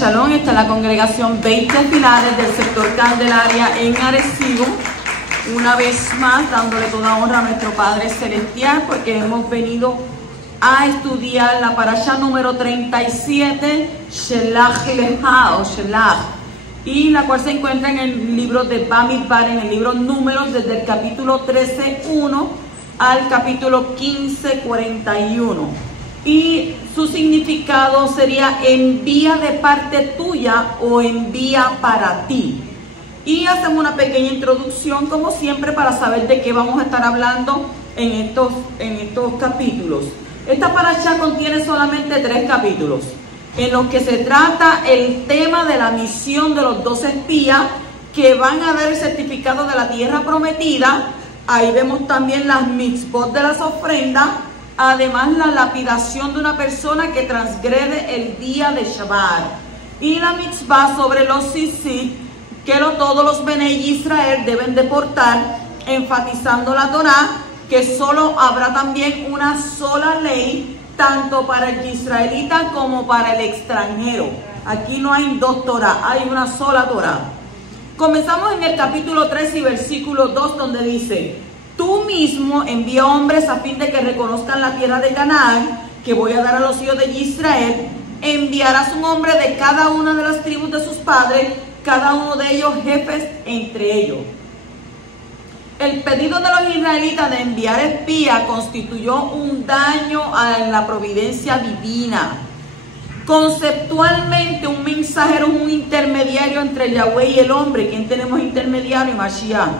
Shalom, está la congregación 20 Pilares del sector Candelaria en Arecibo. Una vez más, dándole toda honra a nuestro Padre Celestial, porque hemos venido a estudiar la parashá número 37, Shelach Leha o Shelach, y la cual se encuentra en el libro de Bamidbar, en el libro Números, desde el capítulo 13:1 al capítulo 15:41. Y su significado sería envía de parte tuya o envía para ti. Y hacemos una pequeña introducción, como siempre, para saber de qué vamos a estar hablando en estos capítulos. Esta parashá contiene solamente 3 capítulos, en los que se trata el tema de la misión de los 12 espías que van a dar el certificado de la tierra prometida. Ahí vemos también las mitzvot de las ofrendas. Además, la lapidación de una persona que transgrede el día de Shabbat. Y la mitzvah sobre los tzitzit, que todos los Benei Israel deben de portar, enfatizando la Torah, que solo habrá también una sola ley, tanto para el israelita como para el extranjero. Aquí no hay 2 Torah, hay una sola Torah. Comenzamos en el capítulo 3 y versículo 2, donde dice: tú mismo envía hombres a fin de que reconozcan la tierra de Canaán, que voy a dar a los hijos de Israel. Enviarás un hombre de cada una de las tribus de sus padres, cada uno de ellos jefes entre ellos. El pedido de los israelitas de enviar espías constituyó un daño a la providencia divina. Conceptualmente, un mensajero es un intermediario entre Yahweh y el hombre. ¿Quién tenemos intermediario? Mashiach.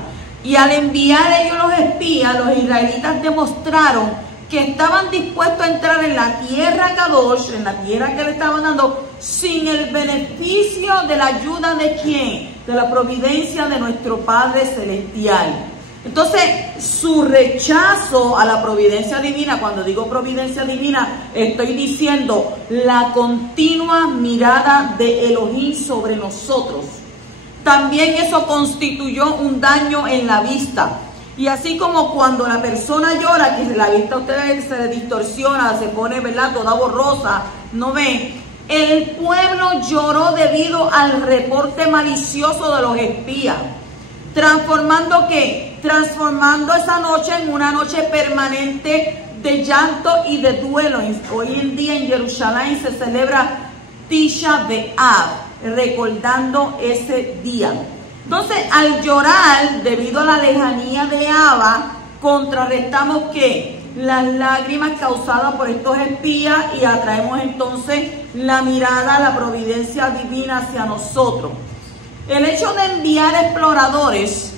Y al enviar ellos los espías, los israelitas demostraron que estaban dispuestos a entrar en la tierra Kadosh, en la tierra que le estaban dando, sin el beneficio de la ayuda de ¿quién? De la providencia de nuestro Padre Celestial. Entonces, su rechazo a la providencia divina, cuando digo providencia divina, estoy diciendo la continua mirada de Elohim sobre nosotros. También eso constituyó un daño en la vista. Y así como cuando la persona llora, que la vista a ustedes se distorsiona, se pone, ¿verdad?, toda borrosa, no ve. El pueblo lloró debido al reporte malicioso de los espías. ¿Transformando qué? Transformando esa noche en una noche permanente de llanto y de duelo. Hoy en día en Jerusalén se celebra Tisha B'Av, recordando ese día. Entonces, al llorar debido a la lejanía de Abba, contrarrestamos que las lágrimas causadas por estos espías y atraemos entonces la mirada, la providencia divina hacia nosotros. El hecho de enviar exploradores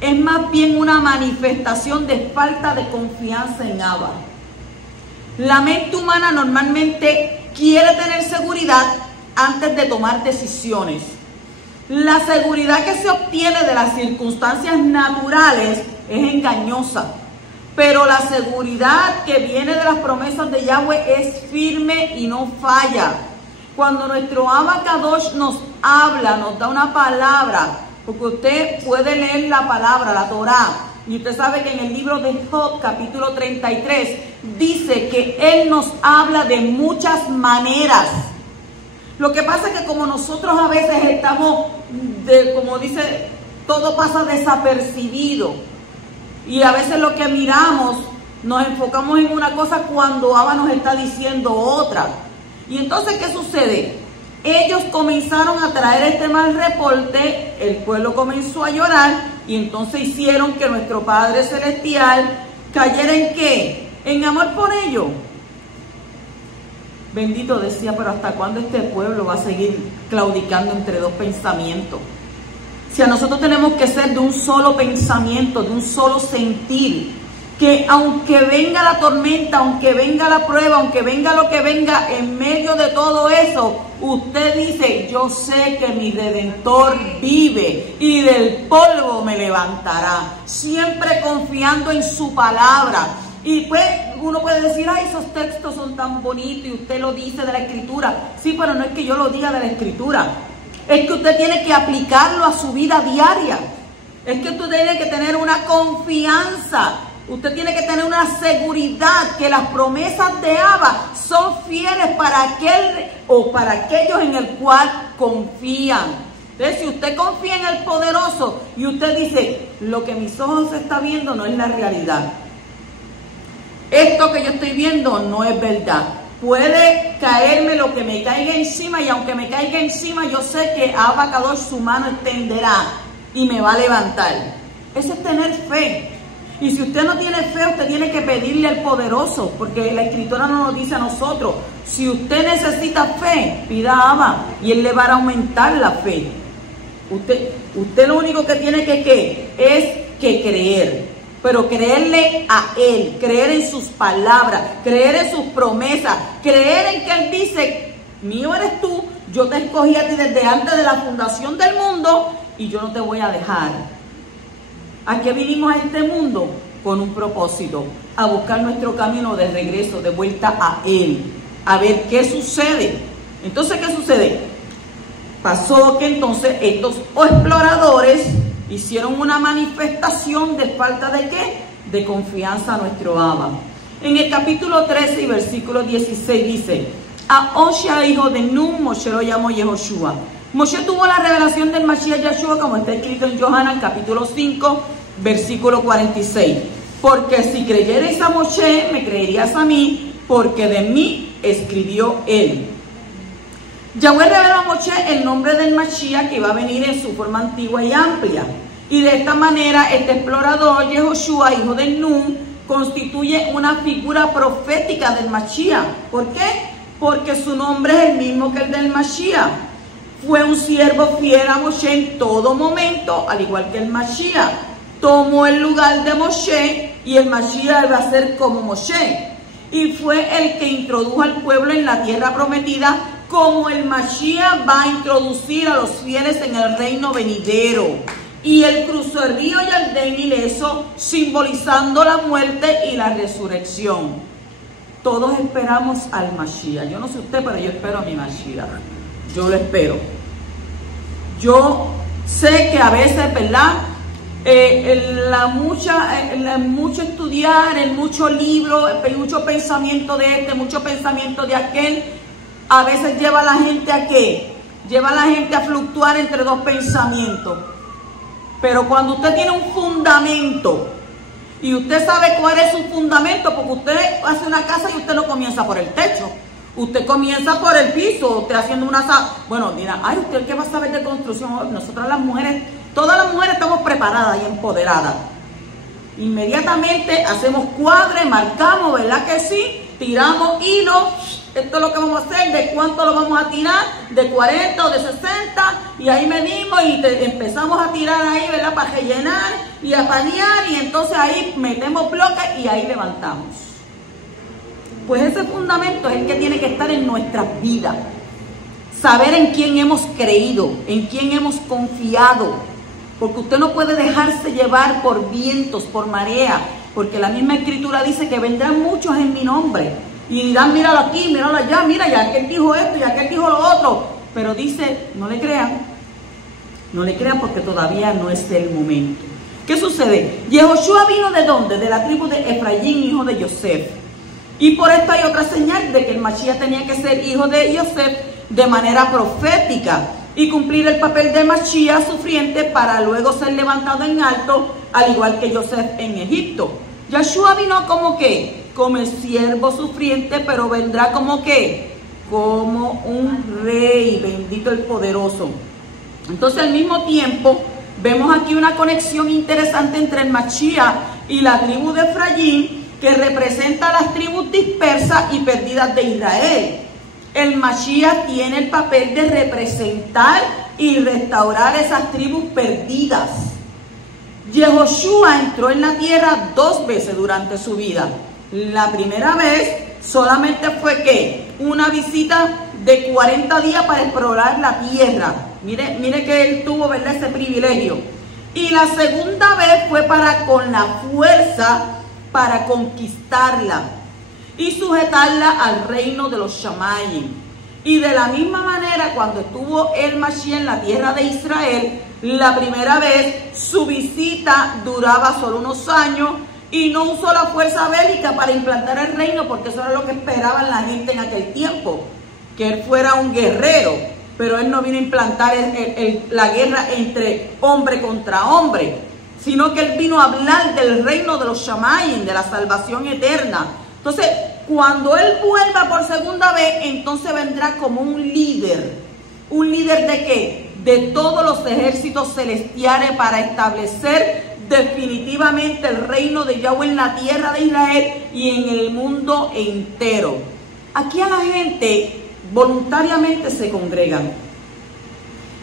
es más bien una manifestación de falta de confianza en Abba. La mente humana normalmente quiere tener seguridad antes de tomar decisiones. La seguridad que se obtiene de las circunstancias naturales es engañosa, pero la seguridad que viene de las promesas de Yahweh es firme y no falla. Cuando nuestro Abba Kadosh nos habla, nos da una palabra, porque usted puede leer la palabra, la Torah, y usted sabe que en el libro de Job, capítulo 33, dice que Él nos habla de muchas maneras. Lo que pasa es que como nosotros a veces estamos, como dice, todo pasa desapercibido. Y a veces lo que miramos, nos enfocamos en una cosa cuando Abba nos está diciendo otra. Y entonces, ¿qué sucede? Ellos comenzaron a traer este mal reporte, el pueblo comenzó a llorar y entonces hicieron que nuestro Padre Celestial cayera ¿en qué? En amor por ellos. Bendito, decía, pero ¿hasta cuándo este pueblo va a seguir claudicando entre 2 pensamientos? Si a nosotros tenemos que ser de un solo pensamiento, de un solo sentir, que aunque venga la tormenta, aunque venga la prueba, aunque venga lo que venga, en medio de todo eso, usted dice: yo sé que mi Redentor vive y del polvo me levantará, siempre confiando en su palabra. Y pues uno puede decir: ay, esos textos son tan bonitos y usted lo dice de la Escritura. Sí, pero no es que yo lo diga de la Escritura, es que usted tiene que aplicarlo a su vida diaria. Es que usted tiene que tener una confianza Usted tiene que tener una seguridad que las promesas de Abba son fieles para aquel o para aquellos en el cual confían. Entonces, si usted confía en el poderoso y usted dice, lo que mis ojos están viendo no es la realidad. Esto que yo estoy viendo no es verdad. Puede caerme lo que me caiga encima y aunque me caiga encima, yo sé que Abba Kadosh su mano extenderá y me va a levantar. Eso es tener fe. Y si usted no tiene fe, usted tiene que pedirle al poderoso, porque la escritura no nos dice a nosotros. Si usted necesita fe, pida a Abba y Él le va a aumentar la fe. Usted lo único que tiene es que creer, pero creerle a Él, creer en sus palabras, creer en sus promesas, creer en que Él dice, mío eres tú, yo te escogí a ti desde antes de la fundación del mundo y yo no te voy a dejar. ¿A qué vinimos a este mundo? Con un propósito, a buscar nuestro camino de regreso, de vuelta a Él, a ver qué sucede. Entonces, ¿qué sucede? Pasó que entonces estos exploradores hicieron una manifestación de falta de ¿qué? De confianza a nuestro Abba. En el capítulo 13 y versículo 16 dice, a Oshia, hijo de Nun, Moshe lo llamó Yehoshua. Moshe tuvo la revelación del Mashiach Yeshua, como está escrito en Yohanan, capítulo 5, versículo 46. Porque si creyerais a Moshe, me creerías a mí, porque de mí escribió él. Yahweh reveló a Moshe el nombre del Mashiach que iba a venir en su forma antigua y amplia. Y de esta manera, este explorador, Yehoshua, hijo de Nun, constituye una figura profética del Mashiach. ¿Por qué? Porque su nombre es el mismo que el del Mashiach. Fue un siervo fiel a Moshe en todo momento, al igual que el Mashiach. Tomó el lugar de Moshe y el Mashiach va a ser como Moshe. Y fue el que introdujo al pueblo en la tierra prometida, como el Mashiach va a introducir a los fieles en el reino venidero. Y él cruzó el río Yardén ileso, simbolizando la muerte y la resurrección. Todos esperamos al Mashiach. Yo no sé usted, pero yo espero a mi Mashiach. Yo lo espero. Yo sé que a veces, ¿verdad? Mucho estudiar, el mucho libro, mucho pensamiento de este, mucho pensamiento de aquel, a veces lleva a la gente a ¿qué? Lleva a la gente a fluctuar entre dos pensamientos. Pero cuando usted tiene un fundamento, y usted sabe cuál es su fundamento, porque usted hace una casa y usted no comienza por el techo. Usted comienza por el piso, usted haciendo una... Bueno, dirá, ay, ¿usted qué va a saber de construcción? Nosotras las mujeres, todas las mujeres estamos preparadas y empoderadas. Inmediatamente hacemos cuadres, marcamos, ¿verdad que sí? Tiramos hilo, esto es lo que vamos a hacer, de cuánto lo vamos a tirar, de 40 o de 60, y ahí medimos y empezamos a tirar ahí, ¿verdad? Para rellenar y a paliar, y entonces ahí metemos bloques y ahí levantamos. Pues ese fundamento es el que tiene que estar en nuestras vidas. Saber en quién hemos creído, en quién hemos confiado. Porque usted no puede dejarse llevar por vientos, por marea. Porque la misma escritura dice que vendrán muchos en mi nombre. Y dirán, míralo aquí, míralo allá, mira, ya aquel dijo esto, ya aquel dijo lo otro. Pero dice, no le crean. No le crean porque todavía no es el momento. ¿Qué sucede? Yehoshua vino ¿de dónde? De la tribu de Efraín, hijo de Yosef. Y por esto hay otra señal de que el Mashiach tenía que ser hijo de Yosef de manera profética y cumplir el papel de Mashiach sufriente para luego ser levantado en alto, al igual que Yosef en Egipto. Yeshua vino como ¿qué? Como el siervo sufriente, pero vendrá como ¿qué? Como un rey, bendito el poderoso. Entonces al mismo tiempo vemos aquí una conexión interesante entre el Mashiach y la tribu de Efraín, que representa a las tribus dispersas y perdidas de Israel. El Mashiach tiene el papel de representar y restaurar esas tribus perdidas. Yehoshua entró en la tierra 2 veces durante su vida. La primera vez solamente fue ¿qué? Una visita de 40 días para explorar la tierra. Mire que él tuvo, ¿verdad?, ese privilegio. Y la segunda vez fue con la fuerza para conquistarla y sujetarla al reino de los Shamayim. Y de la misma manera, cuando estuvo el Mashiach en la tierra de Israel, la primera vez su visita duraba solo unos años y no usó la fuerza bélica para implantar el reino, porque eso era lo que esperaban la gente en aquel tiempo, que él fuera un guerrero, pero él no vino a implantar la guerra entre hombre contra hombre, sino que él vino a hablar del reino de los Shamayim, de la salvación eterna. Entonces, cuando él vuelva por segunda vez, entonces vendrá como un líder. ¿Un líder de qué? De todos los ejércitos celestiales, para establecer definitivamente el reino de Yahweh en la tierra de Israel y en el mundo entero. Aquí a la gente voluntariamente se congregan,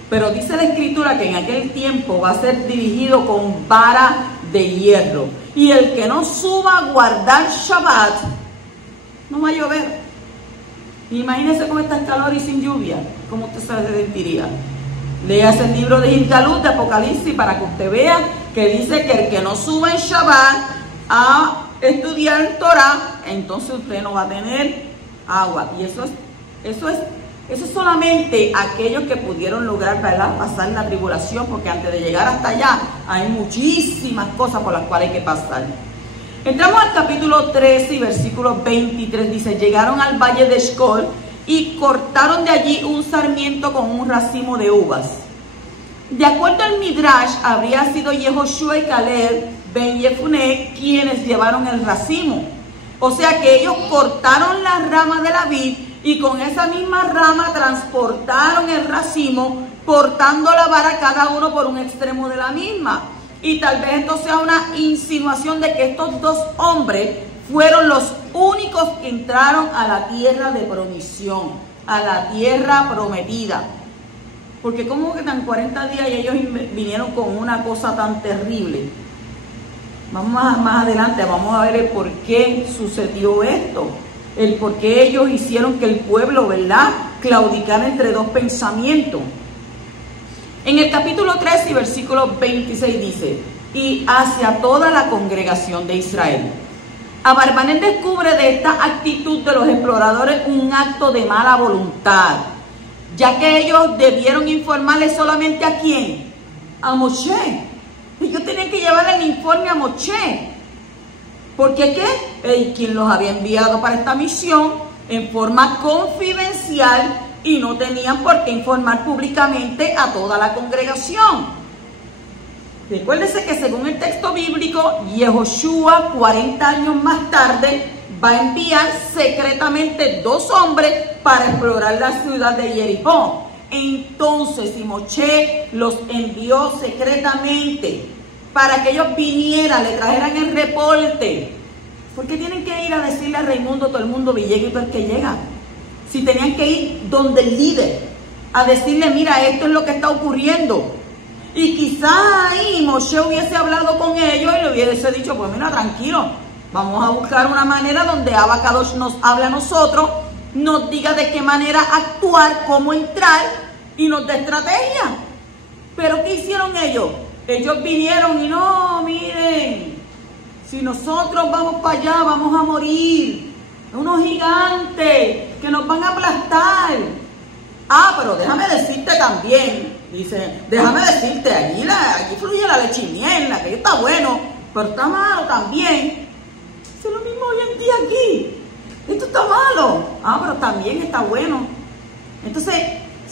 pero dice la escritura que en aquel tiempo va a ser dirigido con vara de hierro, y el que no suba a guardar Shabbat, no va a llover. Imagínese cómo está el calor y sin lluvia, cómo usted se sentiría. Léase el libro de Gilgalut, de Apocalipsis, para que usted vea que dice que el que no suba en Shabbat a estudiar Torah, entonces usted no va a tener agua. Y eso es solamente aquellos que pudieron lograr, ¿verdad?, pasar la tribulación, porque antes de llegar hasta allá hay muchísimas cosas por las cuales hay que pasar. Entramos al capítulo 13 y versículo 23, dice: llegaron al valle de Eshcol y cortaron de allí un sarmiento con un racimo de uvas. De acuerdo al Midrash, habría sido Yehoshua y Caleb ben Yefuné quienes llevaron el racimo. O sea que ellos cortaron la rama de la vid y con esa misma rama transportaron el racimo, portando la vara cada uno por un extremo de la misma. Y tal vez esto sea una insinuación de que estos dos hombres fueron los únicos que entraron a la tierra de promisión, a la tierra prometida. Porque como que tan 40 días y ellos vinieron con una cosa tan terrible. Vamos más adelante, vamos a ver el por qué sucedió esto. El por qué ellos hicieron que el pueblo, ¿verdad?, claudicara entre dos pensamientos. En el capítulo 13 y versículo 26 dice: y hacia toda la congregación de Israel. Abarbanel descubre de esta actitud de los exploradores un acto de mala voluntad, ya que ellos debieron informarle solamente ¿a quién? A Moshe. Ellos tenían que llevar el informe a Moshe. ¿Por qué qué? Quien los había enviado para esta misión en forma confidencial, y no tenían por qué informar públicamente a toda la congregación. Recuérdese que según el texto bíblico, Yehoshua 40 años más tarde va a enviar secretamente 2 hombres para explorar la ciudad de Jericó. Entonces, si Moshe los envió secretamente para que ellos vinieran, le trajeran el reporte, ¿por qué tienen que ir a decirle a Raimundo, todo el mundo, Villegas y todo el que llega? Si tenían que ir donde el líder a decirle: mira, esto es lo que está ocurriendo. Y quizás ahí Moshe hubiese hablado con ellos y le hubiese dicho: pues mira, tranquilo, vamos a buscar una manera donde Abba Kadosh nos hable a nosotros, nos diga de qué manera actuar, cómo entrar y nos dé estrategia. Pero ¿qué hicieron ellos? Ellos vinieron y no, miren, si nosotros vamos para allá vamos a morir. Unos gigantes que nos van a aplastar. Ah, pero déjame decirte también, dice, déjame decirte, allí fluye la leche y miel, aquello está bueno, pero está malo también. Es lo mismo hoy en día aquí. Esto está malo. Ah, pero también está bueno. Entonces,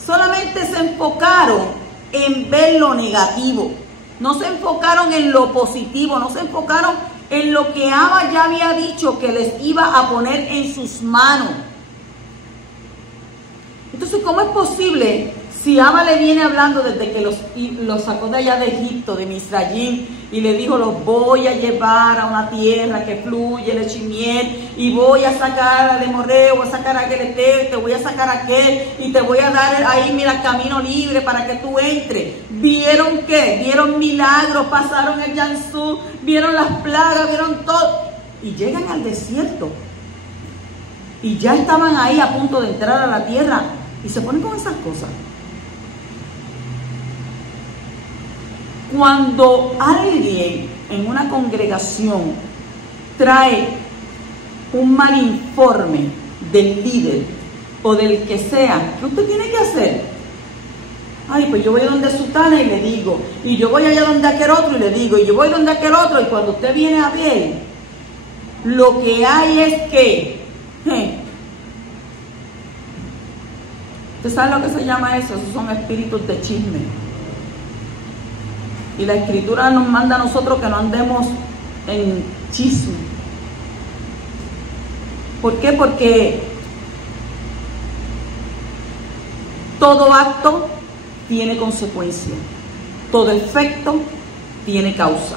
solamente se enfocaron en ver lo negativo. No se enfocaron en lo positivo, no se enfocaron en lo que Abba ya había dicho que les iba a poner en sus manos. Entonces, ¿cómo es posible si Abba le viene hablando desde que los sacó de allá de Egipto, de Misrayim, y le dijo: los voy a llevar a una tierra que fluye leche y miel, y voy a sacar al Emorreo, voy a sacar a aquel Eteo, te voy a sacar a aquel, y te voy a dar ahí, mira, camino libre para que tú entres? ¿Vieron qué? Vieron milagros, pasaron el Yansú, vieron las plagas, vieron todo, y llegan al desierto, y ya estaban ahí a punto de entrar a la tierra, y se ponen con esas cosas. Cuando alguien en una congregación trae un mal informe del líder o del que sea, ¿qué usted tiene que hacer? Ay, pues yo voy donde Sutana y le digo, y yo voy allá donde aquel otro y le digo, y yo voy donde aquel otro, y cuando usted viene a ver, lo que hay es que, ¿usted sabe lo que se llama eso? Esos son espíritus de chisme. Y la Escritura nos manda a nosotros que no andemos en chisme. ¿Por qué? Porque todo acto tiene consecuencia, todo efecto tiene causa.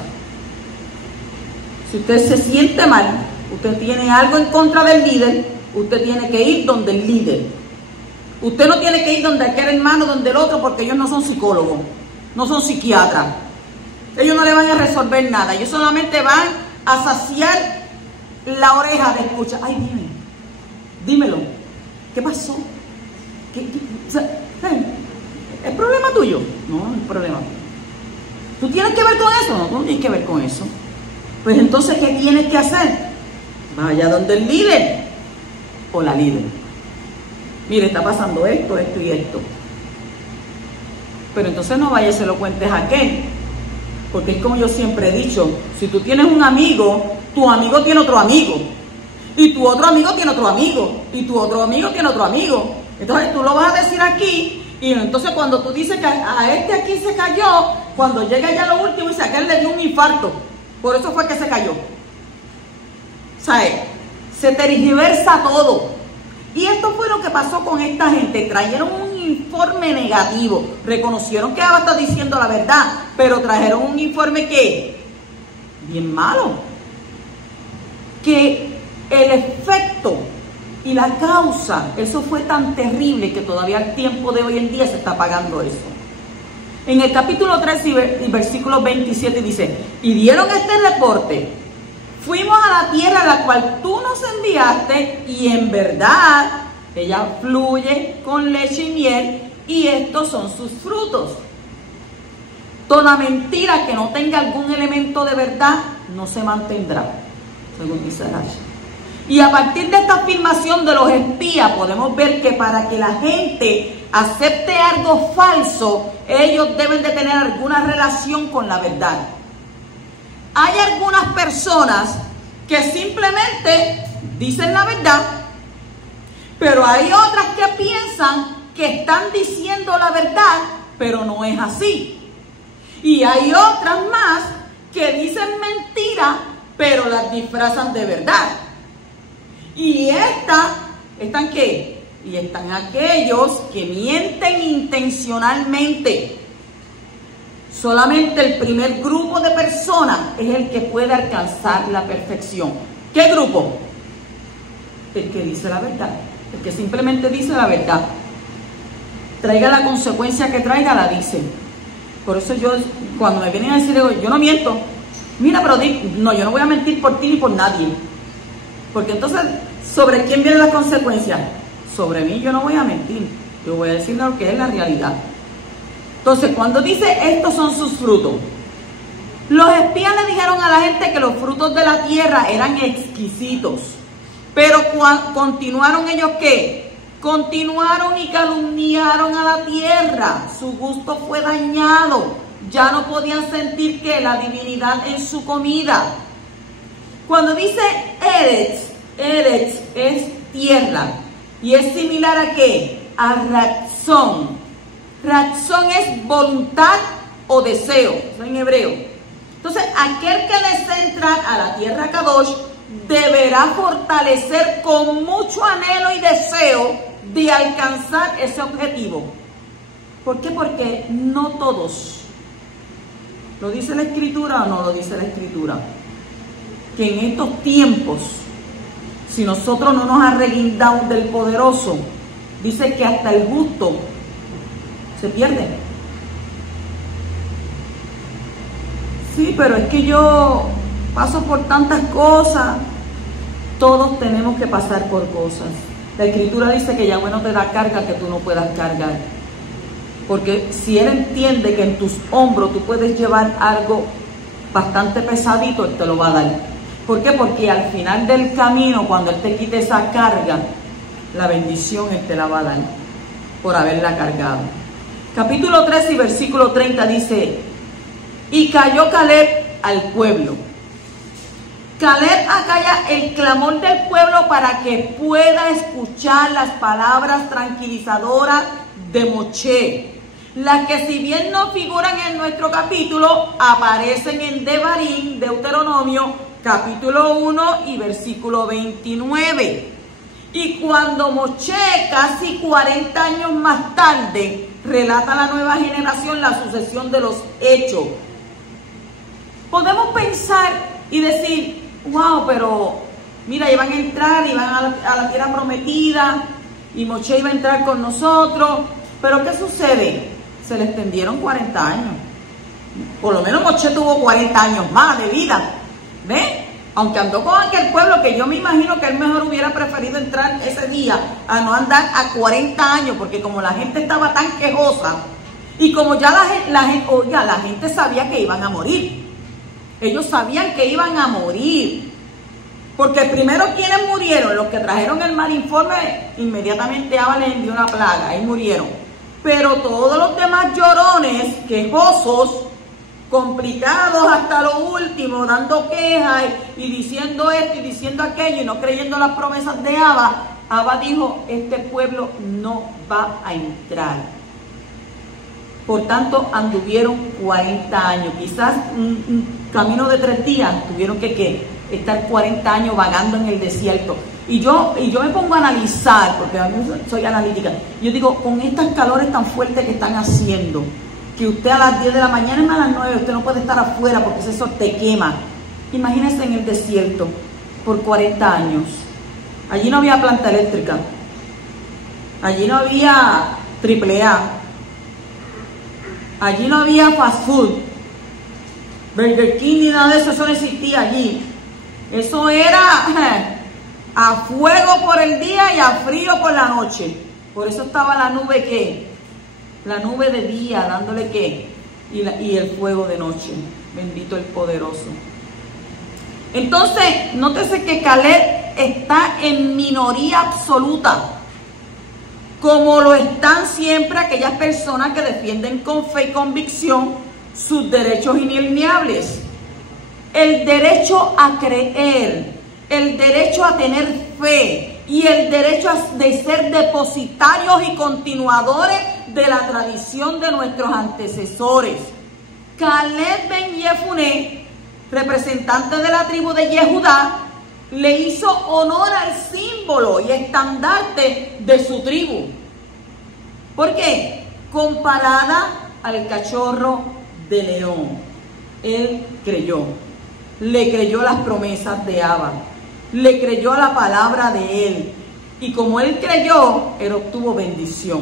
Si usted se siente mal, usted tiene algo en contra del líder, usted tiene que ir donde el líder. Usted no tiene que ir donde aquel hermano, donde el otro, porque ellos no son psicólogos, no son psiquiatras. Ellos no le van a resolver nada, ellos solamente van a saciar la oreja de escucha. Ay, dímelo, ¿qué pasó? ¿Es problema tuyo? No, no es problema. ¿Tú tienes que ver con eso? No, tú no tienes que ver con eso. Pues entonces, ¿qué tienes que hacer? Vaya donde el líder o la líder. Mire, está pasando esto, esto y esto. Pero entonces no vayas y se lo cuentes a aquel. Porque es como yo siempre he dicho, si tú tienes un amigo, tu amigo tiene otro amigo. Y tu otro amigo tiene otro amigo. Y tu otro amigo tiene otro amigo. Entonces tú lo vas a decir aquí. Y entonces cuando tú dices que a este aquí se cayó, cuando llega ya lo último, dice que a él le dio un infarto. Por eso fue que se cayó. ¿Sabes? Se tergiversa todo. Y esto fue lo que pasó con esta gente. Trajeron un informe negativo. Reconocieron que Abba está diciendo la verdad, pero trajeron un informe que bien malo. Que el efecto y la causa, eso fue tan terrible que todavía al tiempo de hoy en día se está pagando eso. En el capítulo 3 y versículo 27 dice, y dieron este reporte: fuimos a la tierra a la cual tú nos enviaste, y en verdad ella fluye con leche y miel, y estos son sus frutos. Toda mentira que no tenga algún elemento de verdad no se mantendrá, según dice Rashi. Y a partir de esta afirmación de los espías podemos ver que para que la gente acepte algo falso, ellos deben de tener alguna relación con la verdad. Hay algunas personas que simplemente dicen la verdad, pero hay otras que piensan que están diciendo la verdad, pero no es así. Y hay otras más que dicen mentira, pero las disfrazan de verdad. Y ¿están qué? Y están aquellos que mienten intencionalmente. Solamente el primer grupo de personas es el que puede alcanzar la perfección. ¿Qué grupo? El que dice la verdad, el que simplemente dice la verdad. Traiga la consecuencia que traiga, la dice. Por eso yo, cuando me vienen a decir, yo no miento. Mira, pero no, yo no voy a mentir por ti ni por nadie. Porque entonces, ¿sobre quién vienen las consecuencias? Sobre mí yo no voy a mentir. Yo voy a decir lo que es la realidad. Entonces, cuando dice estos son sus frutos, los espías le dijeron a la gente que los frutos de la tierra eran exquisitos. Pero continuaron ellos, ¿qué? Continuaron y calumniaron a la tierra. Su gusto fue dañado. Ya no podían sentir que la divinidad en su comida. Cuando dice Eretz es tierra. Y es similar a ¿qué? A Ratzón. Ratzón es voluntad o deseo, eso en hebreo. Entonces, aquel que desea entrar a la tierra Kadosh deberá fortalecer con mucho anhelo y deseo de alcanzar ese objetivo. ¿Por qué? Porque no todos. ¿Lo dice la Escritura o no lo dice la Escritura? Que en estos tiempos, si nosotros no nos arreguindamos del poderoso, dice que hasta el justo se pierde. Sí, pero es que yo paso por tantas cosas. Todos tenemos que pasar por cosas. La Escritura dice que Yahweh no te da carga que tú no puedas cargar. Porque si Él entiende que en tus hombros tú puedes llevar algo bastante pesadito, Él te lo va a dar. ¿Por qué? Porque al final del camino, cuando Él te quite esa carga, la bendición Él te la va a dar por haberla cargado. Capítulo 3 y versículo 30 dice: y cayó Caleb al pueblo Caleb acalla el clamor del pueblo para que pueda escuchar las palabras tranquilizadoras de Moshe, las que si bien no figuran en nuestro capítulo, aparecen en Devarim, Deuteronomio, capítulo 1 y versículo 29. Y cuando Moshe, casi 40 años más tarde, relata a la nueva generación la sucesión de los hechos, podemos pensar y decir, wow, pero mira, iban a entrar, iban a la tierra prometida, y Moshe iba a entrar con nosotros, pero ¿qué sucede? Se le extendieron 40 años. Por lo menos Moshe tuvo 40 años más de vida, ¿ves? Aunque andó con aquel pueblo que yo me imagino que él mejor hubiera preferido entrar ese día a no andar a 40 años, porque como la gente estaba tan quejosa y como ya la gente sabía que iban a morir. Ellos sabían que iban a morir. Porque primero, ¿quiénes murieron? Los que trajeron el mal informe, inmediatamente Abba les envió una plaga, ahí murieron. Pero todos los demás llorones, quejosos, complicados hasta lo último, dando quejas y diciendo esto y diciendo aquello y no creyendo las promesas de Abba, Abba dijo, este pueblo no va a entrar. Por tanto, anduvieron 40 años, quizás un camino de 3 días, tuvieron que estar 40 años vagando en el desierto. Y yo me pongo a analizar, porque a mí soy analítica, yo digo, con estas calores tan fuertes que están haciendo, que usted a las 10 de la mañana y a las 9, usted no puede estar afuera porque eso te quema. Imagínese en el desierto por 40 años. Allí no había planta eléctrica, allí no había AAA, allí no había fast food, Burger King ni nada de eso, eso no existía allí. Eso era a fuego por el día y a frío por la noche. Por eso estaba la nube ¿qué? La nube de día dándole ¿qué? Y el fuego de noche. Bendito el poderoso. Entonces, nótese que Caleb está en minoría absoluta, como lo están siempre aquellas personas que defienden con fe y convicción sus derechos inalienables. El derecho a creer, el derecho a tener fe y el derecho de ser depositarios y continuadores de la tradición de nuestros antecesores. Caleb ben Yefuné, representante de la tribu de Yehudá, le hizo honor al símbolo y estandarte de su tribu. ¿Por qué? Comparada al cachorro de león. Él creyó. Le creyó las promesas de Abba, le creyó la palabra de él, y como él creyó, él obtuvo bendición.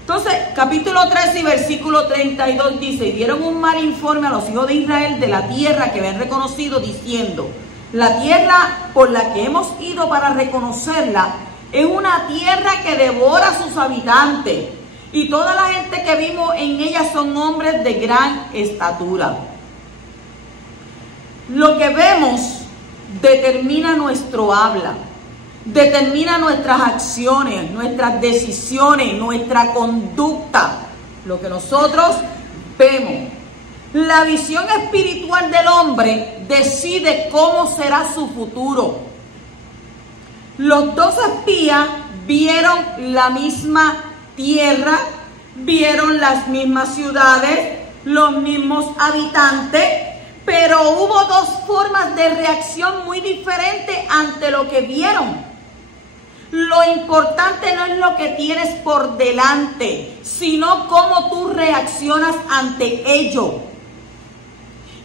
Entonces, capítulo 13 y versículo 32 dice, y dieron un mal informe a los hijos de Israel de la tierra que habían reconocido, diciendo, la tierra por la que hemos ido para reconocerla es una tierra que devora a sus habitantes, y toda la gente que vimos en ella son hombres de gran estatura. Lo que vemos determina nuestro habla, determina nuestras acciones, nuestras decisiones, nuestra conducta, lo que nosotros vemos. La visión espiritual del hombre decide cómo será su futuro. Los 2 espías vieron la misma tierra, vieron las mismas ciudades, los mismos habitantes, pero hubo 2 formas de reacción muy diferentes ante lo que vieron. Lo importante no es lo que tienes por delante, sino cómo tú reaccionas ante ello.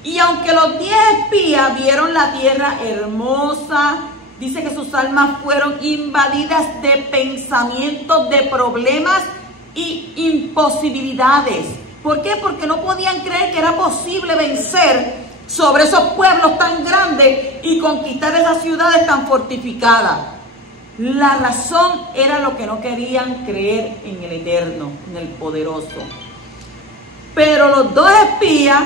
Y aunque los 10 espías vieron la tierra hermosa, dice que sus almas fueron invadidas de pensamientos, de problemas y imposibilidades. ¿Por qué? Porque no podían creer que era posible vencer sobre esos pueblos tan grandes y conquistar esas ciudades tan fortificadas. La razón era lo que no querían creer en el Eterno, en el Poderoso. Pero los 2 espías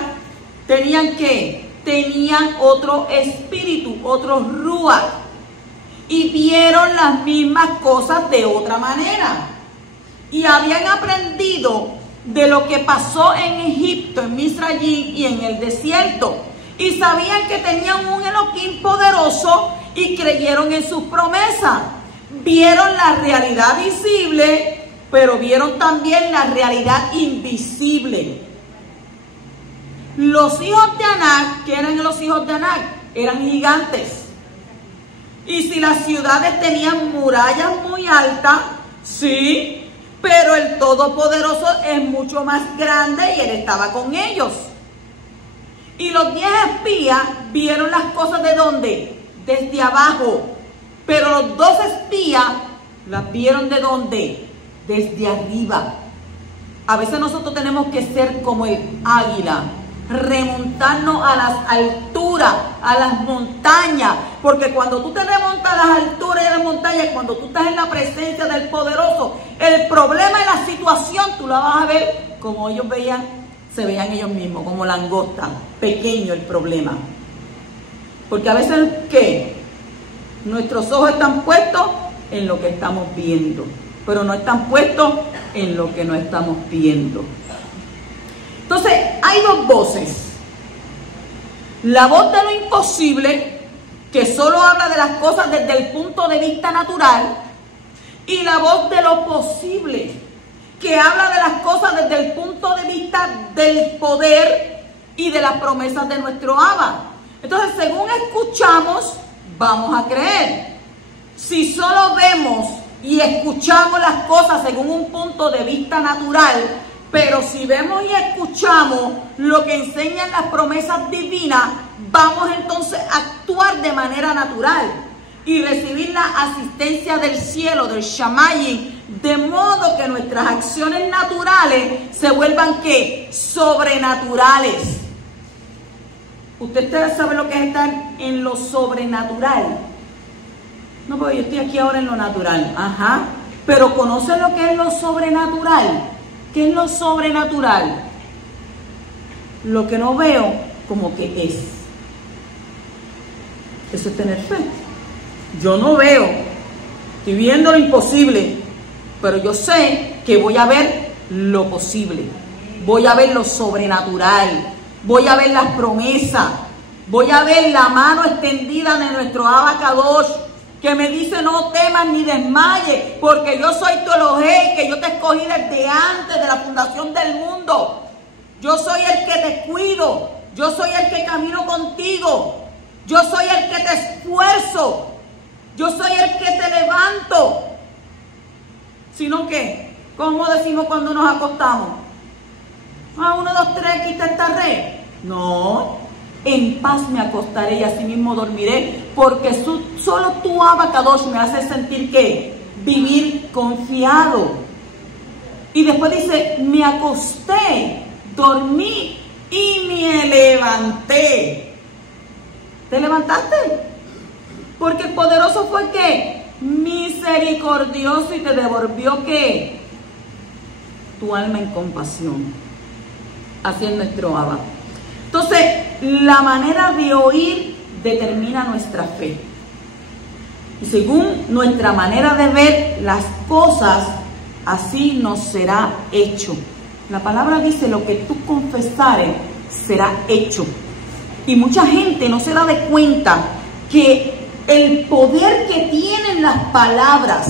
tenían ¿qué? Tenían otro espíritu, otro ruach, y vieron las mismas cosas de otra manera. Y habían aprendido de lo que pasó en Egipto, en Misrayim y en el desierto. y sabían que tenían un Elohim poderoso y creyeron en sus promesas. Vieron la realidad visible, pero vieron también la realidad invisible. Los hijos de Anak, ¿qué eran los hijos de Anak? Eran gigantes. Y si las ciudades tenían murallas muy altas, sí, pero el Todopoderoso es mucho más grande y Él estaba con ellos. Y los 10 espías vieron las cosas ¿de dónde? Desde abajo. Pero los 2 espías las vieron ¿de dónde? Desde arriba. A veces nosotros tenemos que ser como el águila, remontarnos a las alturas, a las montañas, porque cuando tú te remontas a las alturas y a las montañas, cuando tú estás en la presencia del poderoso, el problema y la situación tú la vas a ver como ellos veían, se veían ellos mismos, como langosta, pequeño el problema. Porque a veces, ¿qué? Nuestros ojos están puestos en lo que estamos viendo, pero no están puestos en lo que no estamos viendo. Entonces, hay 2 voces. La voz de lo imposible, que solo habla de las cosas desde el punto de vista natural, y la voz de lo posible, que habla de las cosas desde el punto de vista del poder y de las promesas de nuestro Abba. Entonces, según escuchamos, vamos a creer. Si solo vemos y escuchamos las cosas según un punto de vista natural, pero si vemos y escuchamos lo que enseñan las promesas divinas, vamos entonces a actuar de manera natural y recibir la asistencia del cielo, del Shamayim, de modo que nuestras acciones naturales se vuelvan ¿qué? Sobrenaturales. ¿Ustedes saben lo que es estar en lo sobrenatural? No, porque yo estoy aquí ahora en lo natural. Ajá. Pero ¿conocen lo que es lo sobrenatural? ¿Qué es lo sobrenatural? Lo que no veo como que es. Eso es tener fe. Yo no veo, estoy viendo lo imposible, pero yo sé que voy a ver lo posible. Voy a ver lo sobrenatural. Voy a ver las promesas. Voy a ver la mano extendida de nuestro Abba Kadosh, que me dice no temas ni desmayes, porque yo soy tu Elohim, que yo te escogí desde antes de la fundación del mundo. Yo soy el que te cuido, yo soy el que camino contigo, yo soy el que te esfuerzo, yo soy el que te levanto. Sino que, ¿cómo decimos cuando nos acostamos? 1, 2, 3, aquí está esta red. No. En paz me acostaré y así mismo dormiré, porque solo tu Abba Kadosh me hace sentir que vivir confiado. Y después dice, me acosté, dormí y me levanté. ¿Te levantaste? Porque el poderoso fue ¿qué? Misericordioso, y te devolvió ¿qué? Tu alma en compasión. Así es nuestro Abba. Entonces, la manera de oír determina nuestra fe. Y según nuestra manera de ver las cosas, así nos será hecho. La palabra dice, lo que tú confesares será hecho. Y mucha gente no se da de cuenta que el poder que tienen las palabras,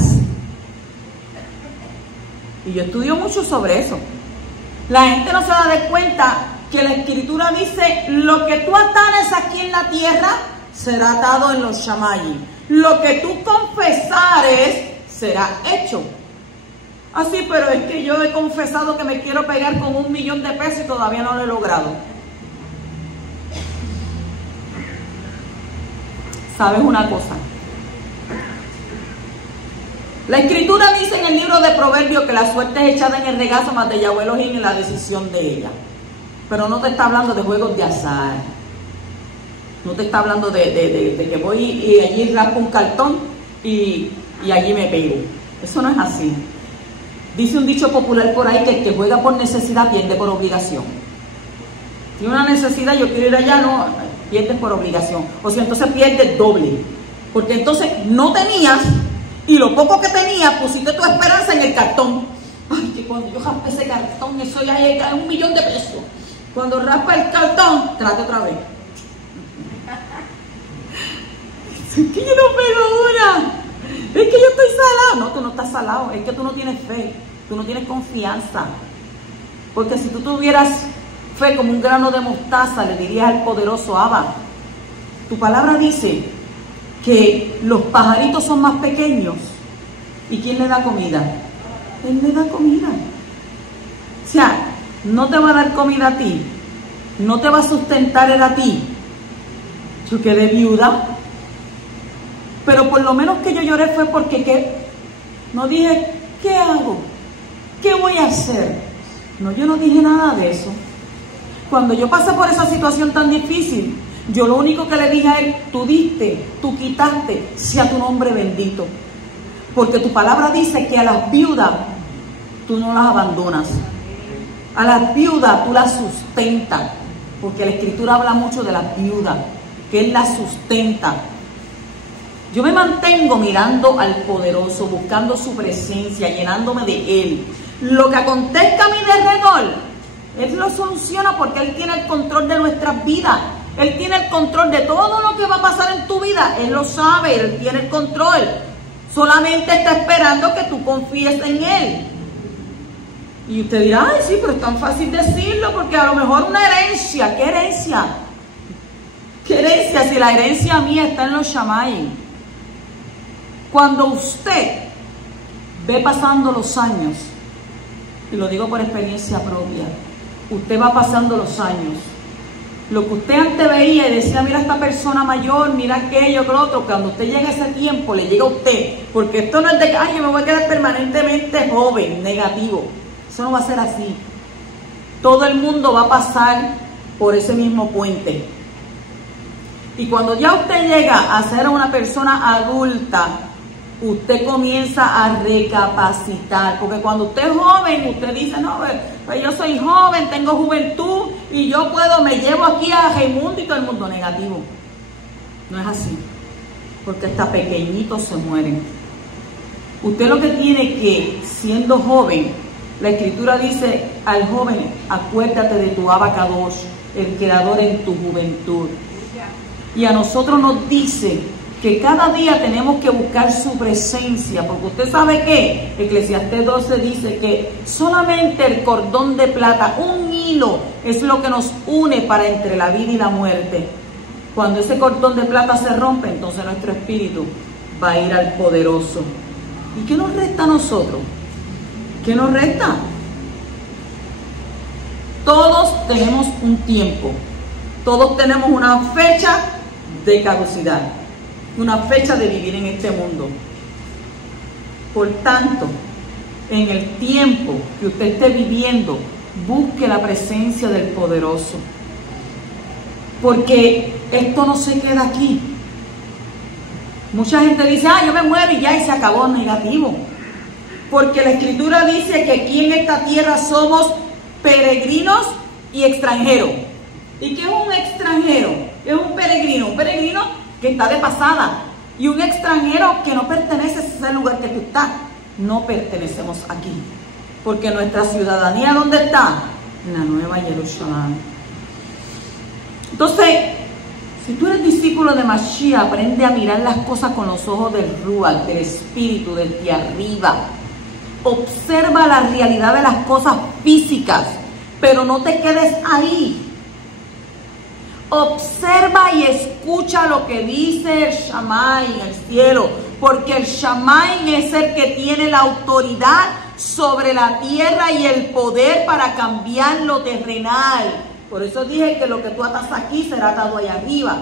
y yo estudio mucho sobre eso, la gente no se da de cuenta que la Escritura dice, lo que tú atares aquí en la tierra, será atado en los Shamayim. Lo que tú confesares, será hecho. Así, pero es que yo he confesado que me quiero pegar con $1.000.000 de pesos y todavía no lo he logrado. ¿Sabes una cosa? La Escritura dice en el libro de Proverbios que la suerte es echada en el regazo, más de Yahweh Elohim en la decisión de ella. Pero no te está hablando de juegos de azar. No te está hablando de que voy y allí raspo un cartón y allí me pego. Eso no es así. Dice un dicho popular por ahí que el que juega por necesidad pierde por obligación. Si una necesidad, yo quiero ir allá, no, pierdes por obligación. O sea, entonces pierdes doble. Porque entonces no tenías, y lo poco que tenías pusiste tu esperanza en el cartón. Ay, que cuando yo raspe ese cartón, eso ya llega a $1.000.000 de pesos. Cuando raspa el cartón, trate otra vez. Es que yo no pego una. Es que yo estoy salado. No, tú no estás salado. Es que tú no tienes fe. Tú no tienes confianza. Porque si tú tuvieras fe como un grano de mostaza, le dirías al poderoso Abba. Tu palabra dice que los pajaritos son más pequeños. ¿Y quién le da comida? Él le da comida. O sea, no te va a dar comida a ti. No te va a sustentar él a ti. Yo quedé viuda. Pero por lo menos que yo lloré fue porque no dije, ¿qué hago? ¿Qué voy a hacer? No, yo no dije nada de eso. Cuando yo pasé por esa situación tan difícil, yo lo único que le dije a él, tú diste, tú quitaste, sea tu nombre bendito. Porque tu palabra dice que a las viudas tú no las abandonas. A las viudas tú las sustentas. Porque la Escritura habla mucho de las viudas, que Él las sustenta. Yo me mantengo mirando al poderoso, buscando su presencia, llenándome de Él. Lo que acontezca a mi derredor, Él lo soluciona porque Él tiene el control de nuestras vidas. Él tiene el control de todo lo que va a pasar en tu vida. Él lo sabe, Él tiene el control. Solamente está esperando que tú confíes en Él. Y usted dirá, ay, sí, pero es tan fácil decirlo, porque a lo mejor una herencia. ¿Qué herencia? ¿Qué herencia? Si la herencia mía está en los Shammai. Cuando usted ve pasando los años, y lo digo por experiencia propia, usted va pasando los años. Lo que usted antes veía y decía, mira esta persona mayor, mira aquello, que lo otro, cuando usted llega a ese tiempo, le llega a usted. Porque esto no es de que, ay, yo me voy a quedar permanentemente joven, negativo. Eso no va a ser así. Todo el mundo va a pasar por ese mismo puente. Y cuando ya usted llega a ser una persona adulta, usted comienza a recapacitar. Porque cuando usted es joven, usted dice, no, pues yo soy joven, tengo juventud y yo puedo, me llevo aquí a Raimundo y todo el mundo negativo. No es así. Porque hasta pequeñitos se mueren. Usted lo que tiene que, siendo joven, la Escritura dice al joven, acuérdate de tu Abacadosh, el creador en tu juventud. Y a nosotros nos dice que cada día tenemos que buscar su presencia, porque usted sabe que Eclesiastés 12 dice que solamente el cordón de plata, un hilo, es lo que nos une para entre la vida y la muerte. Cuando ese cordón de plata se rompe, entonces nuestro espíritu va a ir al poderoso. ¿Y qué nos resta a nosotros? ¿Qué nos resta? Todos tenemos un tiempo, todos tenemos una fecha de caducidad, una fecha de vivir en este mundo. Por tanto, en el tiempo que usted esté viviendo, busque la presencia del poderoso, porque esto no se queda aquí. Mucha gente dice, yo me muero y ya, y se acabó. Negativo. Porque la Escritura dice que aquí en esta tierra somos peregrinos y extranjeros. ¿Y qué es un extranjero? ¿Qué es un peregrino? Un peregrino que está de pasada. Y un extranjero que no pertenece a ese lugar que tú estás. No pertenecemos aquí. Porque nuestra ciudadanía, ¿dónde está? En la Nueva Jerusalén. Entonces, si tú eres discípulo de Mashiach, aprende a mirar las cosas con los ojos del Ruach, del Espíritu, desde arriba. Observa la realidad de las cosas físicas, pero no te quedes ahí. Observa y escucha lo que dice el Shammai en el cielo, porque el Shammai es el que tiene la autoridad sobre la tierra y el poder para cambiar lo terrenal. Por eso dije que lo que tú atas aquí será atado allá arriba.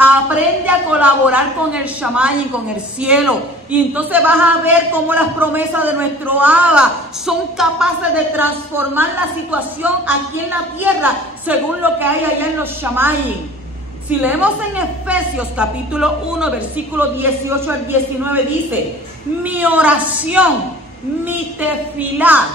Aprende a colaborar con el Shammai y con el cielo. Y entonces vas a ver cómo las promesas de nuestro Abba son capaces de transformar la situación aquí en la tierra según lo que hay allá en los Shammai. Si leemos en Efesios capítulo 1, versículo 18 al 19, dice, mi oración, mi tefilá,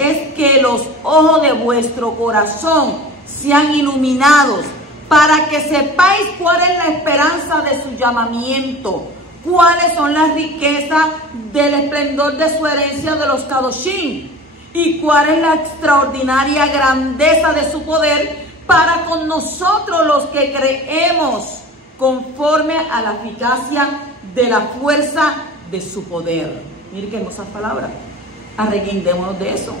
es que los ojos de vuestro corazón sean iluminados, para que sepáis cuál es la esperanza de su llamamiento, cuáles son las riquezas del esplendor de su herencia de los Kadoshim, y cuál es la extraordinaria grandeza de su poder para con nosotros los que creemos, conforme a la eficacia de la fuerza de su poder. Miren qué hermosas palabras. Arreguindémonos de eso.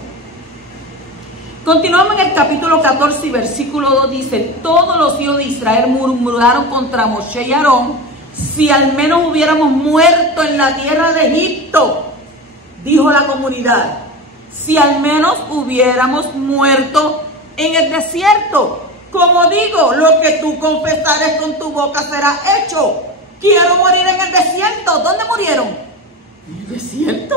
Continuamos en el capítulo 14 y versículo 2, dice: todos los hijos de Israel murmuraron contra Moshe y Aarón: si al menos hubiéramos muerto en la tierra de Egipto, dijo la comunidad, si al menos hubiéramos muerto en el desierto. Como digo, lo que tú confesares con tu boca será hecho. Quiero morir en el desierto. ¿Dónde murieron? ¿En el desierto?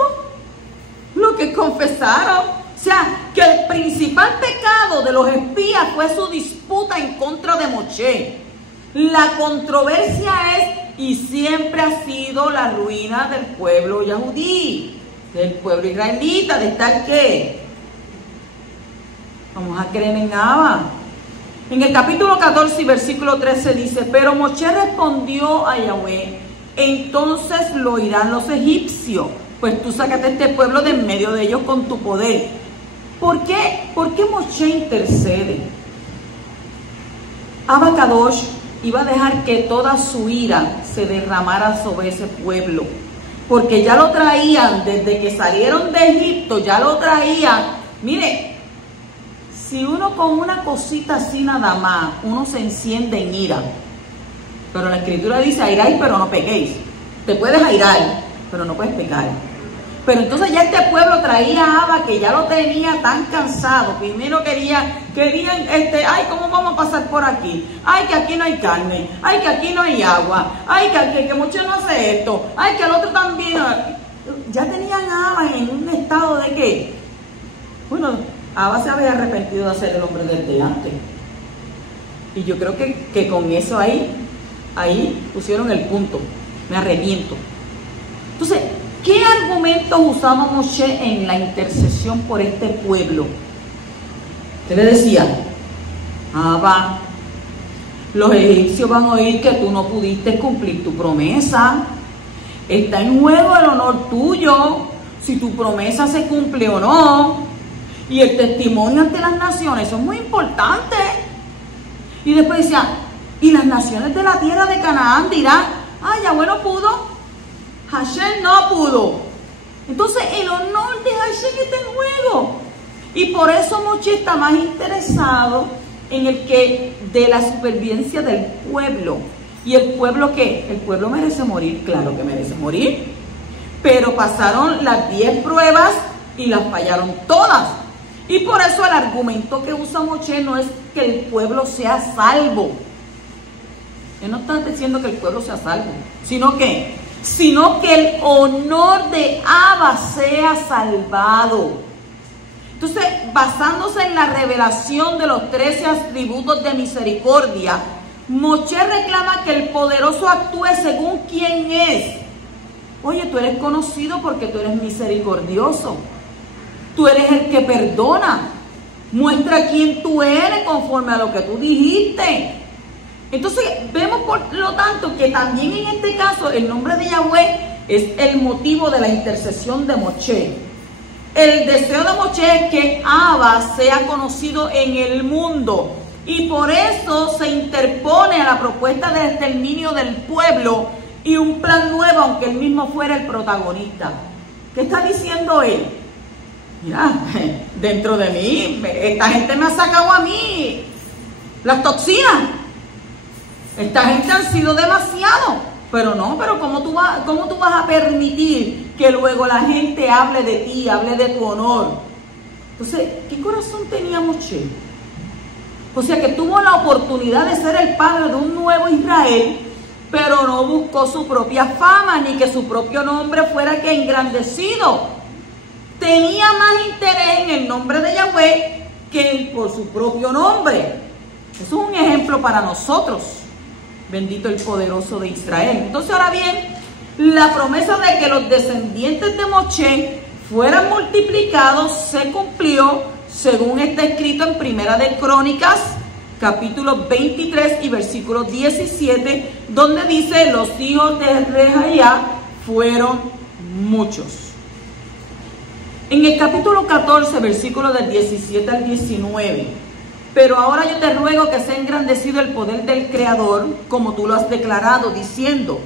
Lo que confesaron. O sea, que el principal pecado de los espías fue su disputa en contra de Moshe. La controversia es y siempre ha sido la ruina del pueblo yahudí, del pueblo israelita, de estar ¿qué? Vamos a creer en Abba. En el capítulo 14 y versículo 13 dice: pero Moshe respondió a Yahweh: entonces lo oirán los egipcios, pues tú sacaste este pueblo de en medio de ellos con tu poder. ¿Por qué Moshe intercede? Abba Kadosh iba a dejar que toda su ira se derramara sobre ese pueblo, porque ya lo traían desde que salieron de Egipto, ya lo traían. Mire, si uno con una cosita así nada más, uno se enciende en ira, pero la escritura dice: airáis pero no pequéis. Te puedes airar, pero no puedes pecar. Pero entonces ya este pueblo traía a Abba, que ya lo tenía tan cansado. Primero querían, ay, ¿cómo vamos a pasar por aquí? Ay, que aquí no hay carne, ay, que aquí no hay agua, ay, que Moshe no hace esto, ay, que el otro también. Ya tenían a Abba en un estado de ¿qué? Bueno, Abba se había arrepentido de ser el hombre desde antes. Y yo creo que con eso ahí pusieron el punto. Me arrepiento. Entonces, ¿qué argumentos usaba Moshe en la intercesión por este pueblo? ¿Qué le decía? Abba, los egipcios van a oír que tú no pudiste cumplir tu promesa. Está en juego el honor tuyo, si tu promesa se cumple o no. Y el testimonio ante las naciones, eso es muy importante. Y después decía: y las naciones de la tierra de Canaán dirán: ay, Yahweh no pudo, Hashem no pudo. Entonces el honor de Hashem está en juego. Y por eso Moshe está más interesado en el que de la supervivencia del pueblo. ¿Y el pueblo qué? El pueblo merece morir, claro que merece morir. Pero pasaron las 10 pruebas y las fallaron todas. Y por eso el argumento que usa Moshe no es que el pueblo sea salvo. Él no está diciendo que el pueblo sea salvo, sino que el honor de Abba sea salvado. Entonces, basándose en la revelación de los 13 atributos de misericordia, Moshe reclama que el poderoso actúe según quién es. Oye, tú eres conocido porque tú eres misericordioso. Tú eres el que perdona. Muestra quién tú eres conforme a lo que tú dijiste. Entonces vemos por lo tanto que también en este caso el nombre de Yahweh es el motivo de la intercesión de Moshe. El deseo de Moshe es que Abba sea conocido en el mundo, y por eso se interpone a la propuesta de exterminio del pueblo y un plan nuevo, aunque él mismo fuera el protagonista. ¿Qué está diciendo él? Mira, dentro de mí, esta gente me ha sacado a mí las toxinas. Esta gente han sido demasiado. Pero ¿cómo tú vas a permitir que luego la gente hable de ti, hable de tu honor? Entonces, ¿qué corazón tenía Moshe? O sea, que tuvo la oportunidad de ser el padre de un nuevo Israel, pero no buscó su propia fama, ni que su propio nombre fuera que engrandecido. Tenía más interés en el nombre de Yahweh que por su propio nombre. Eso es un ejemplo para nosotros. Bendito el poderoso de Israel. Entonces, ahora bien, la promesa de que los descendientes de Moshe fueran multiplicados se cumplió, según está escrito en Primera de Crónicas, capítulo 23 y versículo 17, donde dice: los hijos de Rehaía fueron muchos. En el capítulo 14, versículos del 17 al 19, Pero ahora yo te ruego que sea engrandecido el poder del Creador, como tú lo has declarado, diciendo: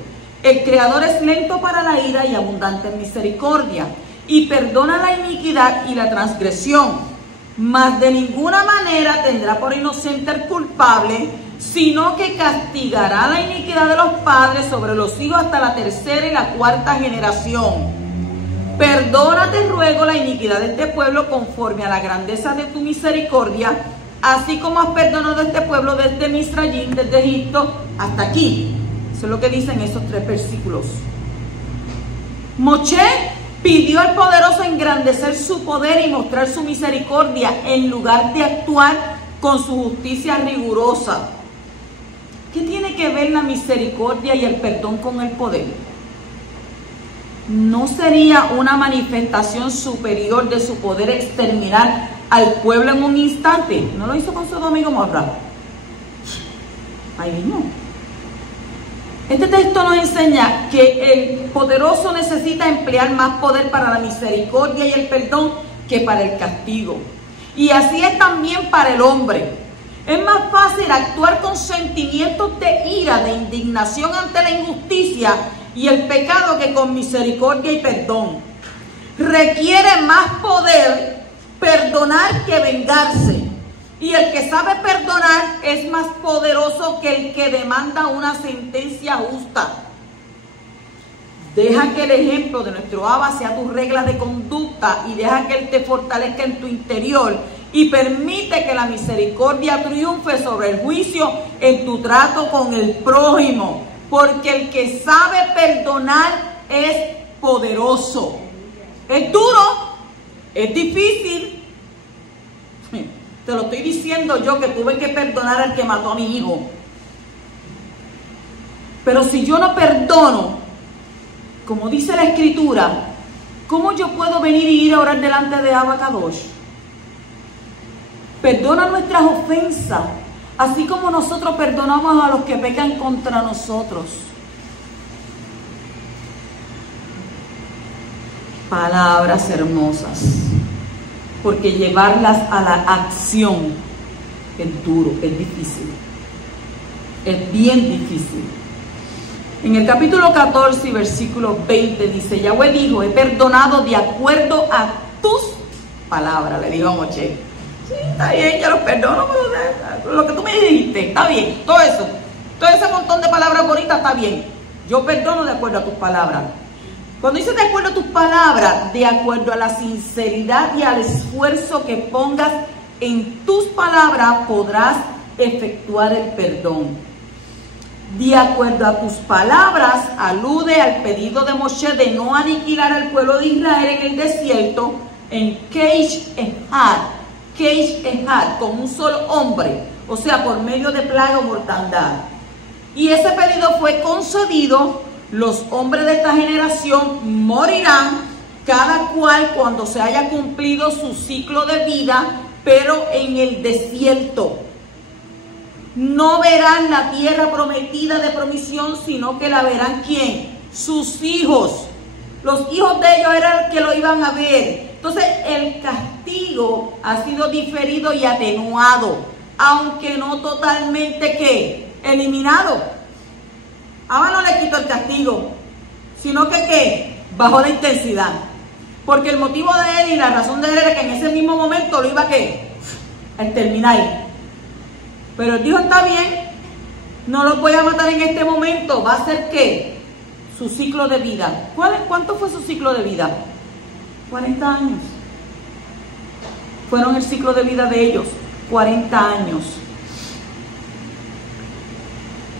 el Creador es lento para la ira y abundante en misericordia, y perdona la iniquidad y la transgresión, mas de ninguna manera tendrá por inocente al culpable, sino que castigará la iniquidad de los padres sobre los hijos hasta la tercera y la cuarta generación. Perdona, te ruego, la iniquidad de este pueblo conforme a la grandeza de tu misericordia, así como has perdonado a este pueblo desde Misrayim, desde Egipto, hasta aquí. Eso es lo que dicen esos 3 versículos. Moshe pidió al poderoso engrandecer su poder y mostrar su misericordia en lugar de actuar con su justicia rigurosa. ¿Qué tiene que ver la misericordia y el perdón con el poder? ¿No sería una manifestación superior de su poder exterminar al pueblo en un instante? ¿No lo hizo con Sodoma y Gomorra? Ahí mismo. Este texto nos enseña que el poderoso necesita emplear más poder para la misericordia y el perdón que para el castigo. Y así es también para el hombre. Es más fácil actuar con sentimientos de ira, de indignación ante la injusticia y el pecado que con misericordia y perdón. Requiere más poder perdonar que vengarse. Y el que sabe perdonar es más poderoso que el que demanda una sentencia justa. Deja que el ejemplo de nuestro Abba sea tu regla de conducta y deja que Él te fortalezca en tu interior y permite que la misericordia triunfe sobre el juicio en tu trato con el prójimo. Porque el que sabe perdonar es poderoso. Es duro, es difícil. Te lo estoy diciendo yo, que tuve que perdonar al que mató a mi hijo. Pero si yo no perdono, como dice la Escritura, ¿cómo yo puedo venir y ir a orar delante de Abba Kadosh? Perdona nuestras ofensas, así como nosotros perdonamos a los que pecan contra nosotros. Palabras hermosas, porque llevarlas a la acción es duro, es difícil, es bien difícil. En el capítulo 14, versículo 20 dice: Yahweh dijo: he perdonado de acuerdo a tus palabras. Le dijo a Moshe: sí, está bien, ya los perdono, pero lo que tú me dijiste, está bien, todo eso, todo ese montón de palabras bonitas está bien, yo perdono de acuerdo a tus palabras. Cuando dice de acuerdo a tus palabras, de acuerdo a la sinceridad y al esfuerzo que pongas en tus palabras, podrás efectuar el perdón. De acuerdo a tus palabras, alude al pedido de Moshe de no aniquilar al pueblo de Israel en el desierto, en Keish Ehad, con un solo hombre, o sea, por medio de plaga o mortandad. Y ese pedido fue concedido. Los hombres de esta generación morirán, cada cual cuando se haya cumplido su ciclo de vida, pero en el desierto. No verán la tierra prometida de promisión, sino que la verán ¿quién? Sus hijos. Los hijos de ellos eran los que lo iban a ver. Entonces el castigo ha sido diferido y atenuado, aunque no totalmente ¿qué? Eliminado. Ahora no le quitó el castigo, sino que ¿qué? Bajó la intensidad. Porque el motivo de él y la razón de él era que en ese mismo momento lo iba ¿qué? A exterminar. Pero él dijo: está bien, no lo voy a matar en este momento, va a ser ¿qué? Su ciclo de vida. ¿Cuánto fue su ciclo de vida? 40 años. Fueron el ciclo de vida de ellos, 40 años.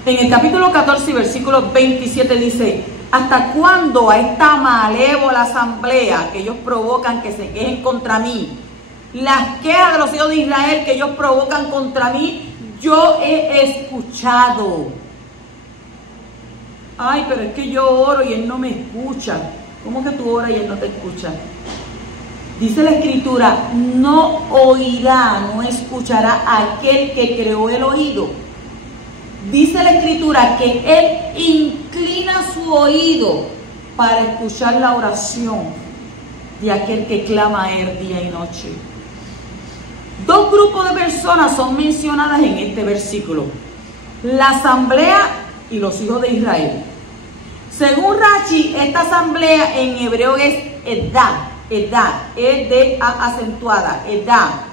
En el capítulo 14, versículo 27 dice: ¿hasta cuándo a esta malévola asamblea que ellos provocan que se quejen contra mí? Las quejas de los hijos de Israel que ellos provocan contra mí, yo he escuchado. Ay, pero es que yo oro y él no me escucha. ¿Cómo que tú oras y él no te escucha? Dice la Escritura: no oirá, no escuchará aquel que creó el oído. Dice la Escritura que Él inclina su oído para escuchar la oración de aquel que clama a Él día y noche. Dos grupos de personas son mencionadas en este versículo: la asamblea y los hijos de Israel. Según Rashi, esta asamblea en hebreo es Edá, acentuada, Edá.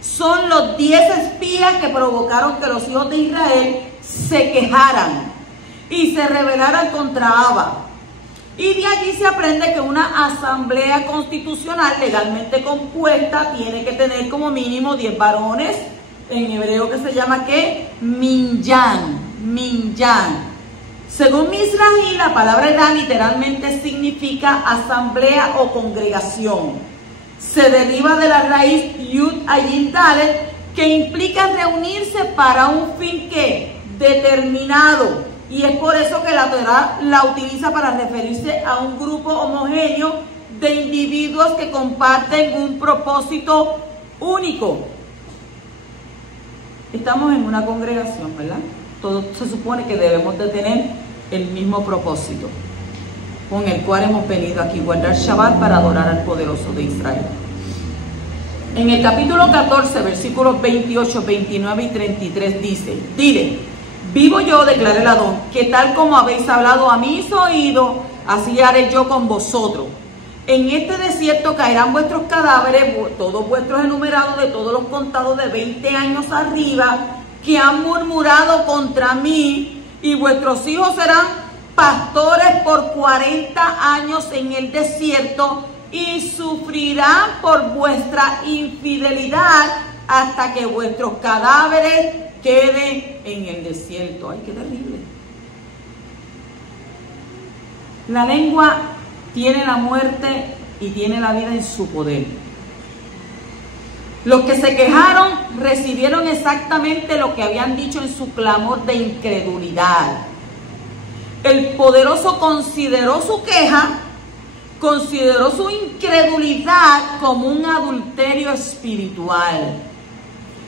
Son los 10 espías que provocaron que los hijos de Israel se quejaran y se rebelaran contra Abba. Y de allí se aprende que una asamblea constitucional legalmente compuesta tiene que tener como mínimo 10 varones, en hebreo que se llama ¿qué? Minyan. Según Mizrahi, la palabra Edá literalmente significa asamblea o congregación. Se deriva de la raíz Yud Ayin Dalet, que implica reunirse para un fin que determinado, y es por eso que la Torá la utiliza para referirse a un grupo homogéneo de individuos que comparten un propósito único. Estamos en una congregación, ¿verdad? Todos se supone que debemos de tener el mismo propósito con el cual hemos venido aquí, guardar Shabbat para adorar al poderoso de Israel. En el capítulo 14, versículos 28, 29 y 33 dice: dile, vivo yo, declara el Adón, que tal como habéis hablado a mis oídos, así haré yo con vosotros. En este desierto caerán vuestros cadáveres, todos vuestros enumerados de todos los contados de 20 años arriba, que han murmurado contra mí, y vuestros hijos serán pastores por 40 años en el desierto, y sufrirán por vuestra infidelidad hasta que vuestros cadáveres queden en el desierto. ¡Ay, qué terrible! La lengua tiene la muerte y tiene la vida en su poder. Los que se quejaron recibieron exactamente lo que habían dicho en su clamor de incredulidad. El poderoso consideró su queja, consideró su incredulidad como un adulterio espiritual.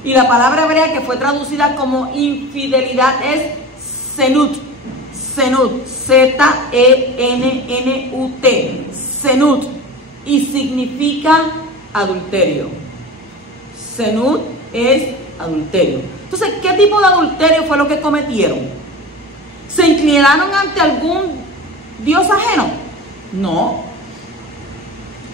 Y la palabra hebrea que fue traducida como infidelidad es zenut, Z-E-N-N-U-T, zenut, y significa adulterio. Zenut es adulterio. Entonces, ¿qué tipo de adulterio fue lo que cometieron? ¿Se inclinaron ante algún dios ajeno? No.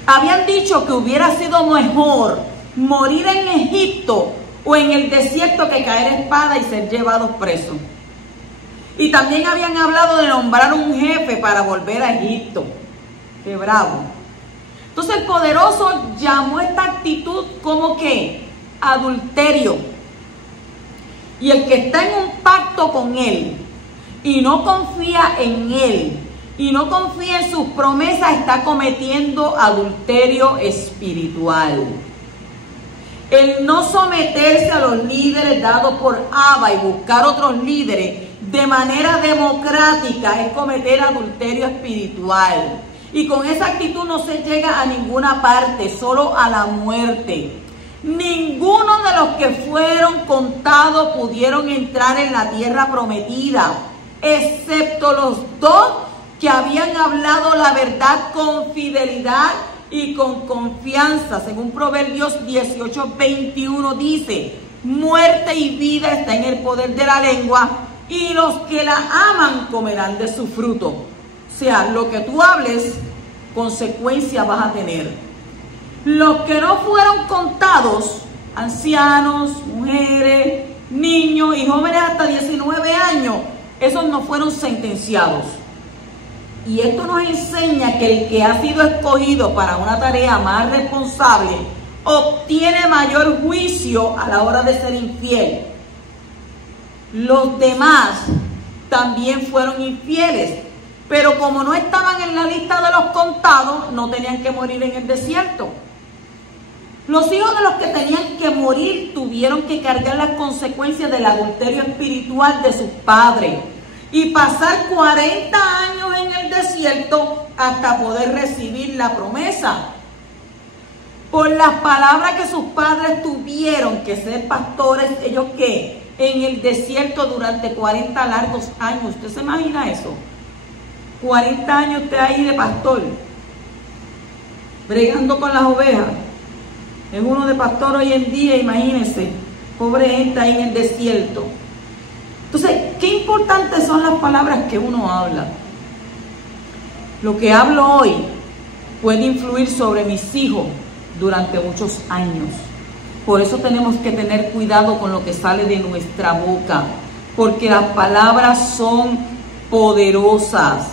Habían dicho que hubiera sido mejor morir en Egipto o en el desierto que caer a espada y ser llevados presos. Y también habían hablado de nombrar un jefe para volver a Egipto. ¡Qué bravo! Entonces el poderoso llamó esta actitud como que adulterio. Y el que está en un pacto con él y no confía en él y no confía en sus promesas está cometiendo adulterio espiritual. El no someterse a los líderes dados por Abba y buscar otros líderes de manera democrática es cometer adulterio espiritual. Y con esa actitud no se llega a ninguna parte, solo a la muerte. Ninguno de los que fueron contados pudieron entrar en la tierra prometida, excepto los dos que habían hablado la verdad con fidelidad y con confianza. Según Proverbios 18:21 dice: muerte y vida está en el poder de la lengua, y los que la aman comerán de su fruto. O sea, lo que tú hables, consecuencias vas a tener. Los que no fueron contados, ancianos, mujeres, niños y jóvenes hasta 19 años, esos no fueron sentenciados. Y esto nos enseña que el que ha sido escogido para una tarea más responsable obtiene mayor juicio a la hora de ser infiel. Los demás también fueron infieles, pero como no estaban en la lista de los contados, no tenían que morir en el desierto. Los hijos de los que tenían que morir tuvieron que cargar las consecuencias del adulterio espiritual de sus padres y pasar 40 años en el desierto hasta poder recibir la promesa. Por las palabras que sus padres tuvieron que ser pastores, ellos que en el desierto durante 40 largos años. ¿Usted se imagina eso? 40 años usted ahí de pastor, bregando con las ovejas. Es uno de pastor hoy en día, imagínense, pobre gente ahí en el desierto. Entonces, qué importantes son las palabras que uno habla. Lo que hablo hoy puede influir sobre mis hijos durante muchos años. Por eso tenemos que tener cuidado con lo que sale de nuestra boca, porque las palabras son poderosas.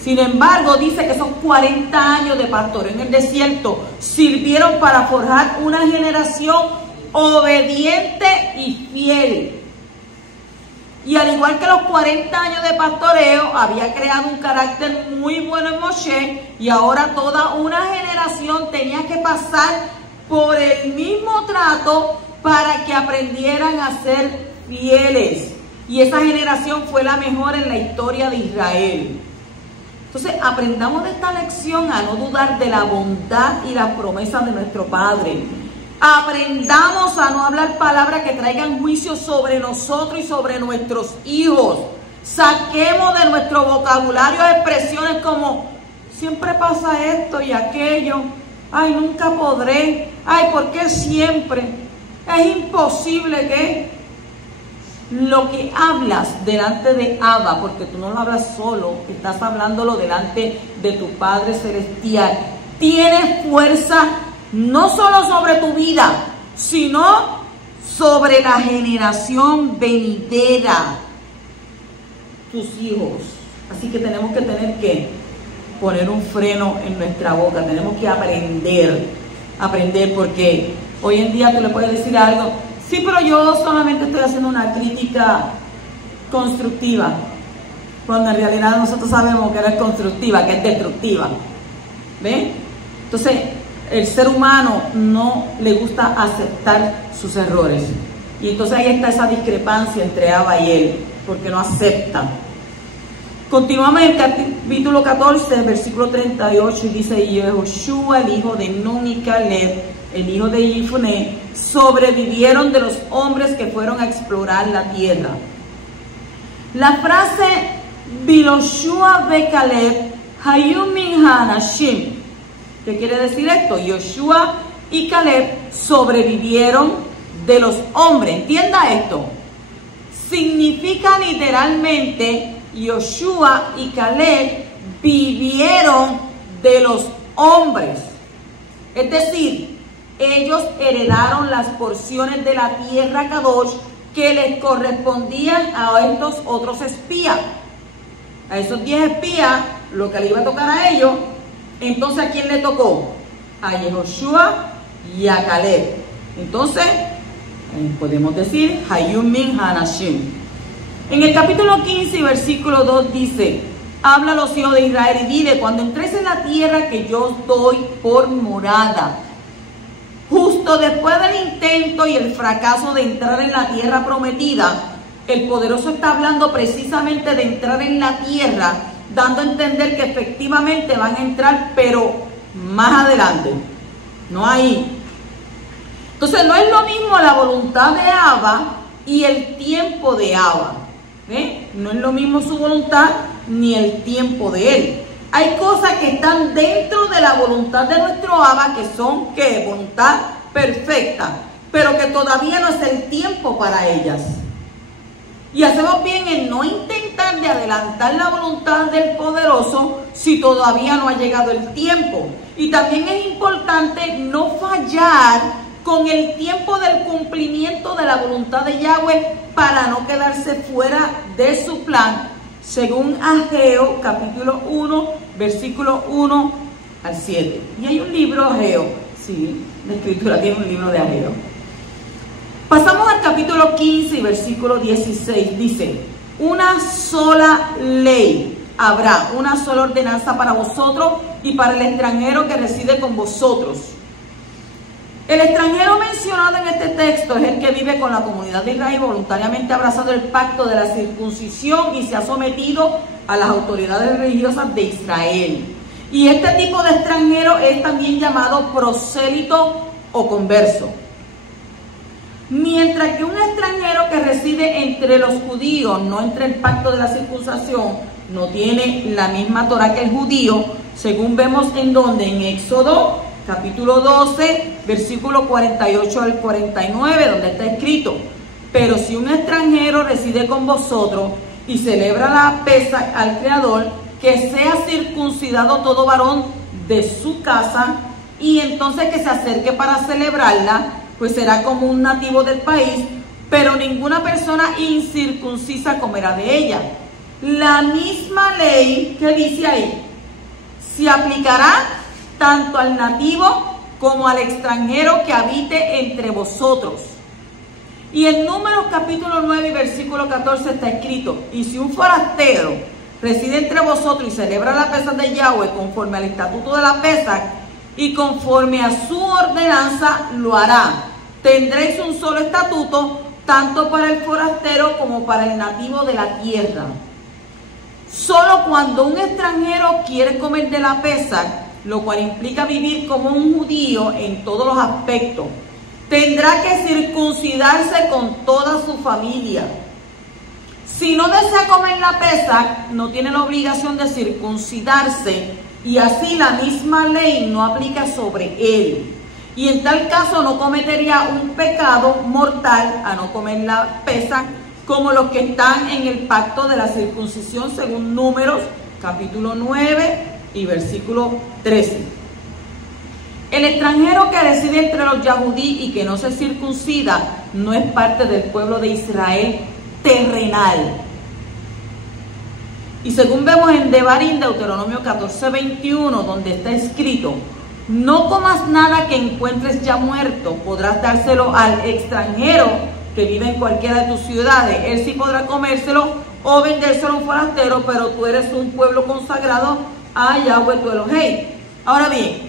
Sin embargo, dice que esos 40 años de pastoreo en el desierto sirvieron para forjar una generación obediente y fiel. Y al igual que los 40 años de pastoreo, había creado un carácter muy bueno en Moshe, y ahora toda una generación tenía que pasar por el mismo trato para que aprendieran a ser fieles. Y esa generación fue la mejor en la historia de Israel. Entonces, aprendamos de esta lección a no dudar de la bondad y las promesas de nuestro Padre. Aprendamos a no hablar palabras que traigan juicio sobre nosotros y sobre nuestros hijos. Saquemos de nuestro vocabulario expresiones como: siempre pasa esto y aquello, ay, nunca podré, ay, ¿por qué siempre? Es imposible que... Lo que hablas delante de Abba, porque tú no lo hablas solo, estás hablándolo delante de tu Padre Celestial, tiene fuerza no solo sobre tu vida, sino sobre la generación venidera, tus hijos. Así que tenemos que tener que poner un freno en nuestra boca, tenemos que aprender, porque hoy en día tú le puedes decir algo: sí, pero yo solamente estoy haciendo una crítica constructiva, cuando en realidad nosotros sabemos que no es constructiva, que es destructiva. ¿Ven? Entonces, el ser humano no le gusta aceptar sus errores. Y entonces ahí está esa discrepancia entre Abba y él, porque no acepta. Continuamos en el capítulo 14, versículo 38, y dice: y Yehoshua, el hijo de Nun, y Caleb, el hijo de Jefone, sobrevivieron de los hombres que fueron a explorar la tierra. La frase Biloshua be Caleb Hayum min Hanashim, ¿qué quiere decir esto? Yoshua y Caleb sobrevivieron de los hombres. Entienda esto. Significa literalmente: Yoshua y Caleb vivieron de los hombres. Es decir, ellos heredaron las porciones de la tierra Kadosh que les correspondían a estos otros espías. A esos 10 espías, lo que le iba a tocar a ellos. Entonces, ¿a quién le tocó? A Yehoshua y a Caleb. Entonces, podemos decir Hayum min Hanashim. En el capítulo 15, versículo 2 dice: habla a los hijos de Israel y dile: cuando entréis en la tierra que yo os doy por morada, justo después del intento y el fracaso de entrar en la tierra prometida, el poderoso está hablando precisamente de entrar en la tierra, dando a entender que efectivamente van a entrar, pero más adelante, no ahí. Entonces, no es lo mismo la voluntad de Abba y el tiempo de Abba. No es lo mismo su voluntad ni el tiempo de él. Hay cosas que están dentro de la voluntad de nuestro Abba, que son, ¿qué? Voluntad perfecta, pero que todavía no es el tiempo para ellas. Y hacemos bien en no intentar de adelantar la voluntad del poderoso si todavía no ha llegado el tiempo. Y también es importante no fallar con el tiempo del cumplimiento de la voluntad de Yahweh para no quedarse fuera de su plan, según Ageo, capítulo 1, versículo 1 al 7. Y hay un libro, Ageo, sí, la escritura tiene un libro de Ageo. Pasamos al capítulo 15, versículo 16, dice: una sola ley habrá, una sola ordenanza para vosotros y para el extranjero que reside con vosotros. El extranjero mencionado en este texto es el que vive con la comunidad de Israel, voluntariamente abrazando el pacto de la circuncisión y se ha sometido a las autoridades religiosas de Israel. Y este tipo de extranjero es también llamado prosélito o converso. Mientras que un extranjero que reside entre los judíos, no entre el pacto de la circuncisión, no tiene la misma Torah que el judío, según vemos en donde, en Éxodo capítulo 12, versículo 48 al 49, donde está escrito: pero si un extranjero reside con vosotros y celebra la Pesaj al Creador, que sea circuncidado todo varón de su casa, y entonces que se acerque para celebrarla, pues será como un nativo del país, pero ninguna persona incircuncisa comerá de ella. La misma ley que dice ahí se aplicará tanto al nativo como al extranjero que habite entre vosotros. Y en Números capítulo 9 y versículo 14 está escrito: y si un forastero reside entre vosotros y celebra la Pesaj de Yahweh conforme al estatuto de la Pesaj y conforme a su ordenanza, lo hará. Tendréis un solo estatuto, tanto para el forastero como para el nativo de la tierra. Solo cuando un extranjero quiere comer de la Pesaj, lo cual implica vivir como un judío en todos los aspectos, tendrá que circuncidarse con toda su familia. Si no desea comer la Pesaj, no tiene la obligación de circuncidarse, y así la misma ley no aplica sobre él. Y en tal caso no cometería un pecado mortal a no comer la Pesaj, como los que están en el pacto de la circuncisión según Números capítulo 9 y versículo 13. El extranjero que reside entre los yahudí y que no se circuncida no es parte del pueblo de Israel terrenal. Y según vemos en Devarim, Deuteronomio 14:21, donde está escrito: no comas nada que encuentres ya muerto, podrás dárselo al extranjero que vive en cualquiera de tus ciudades. Él sí podrá comérselo o vendérselo a un forastero, pero tú eres un pueblo consagrado a Yahweh tu Elohim. Ahora bien,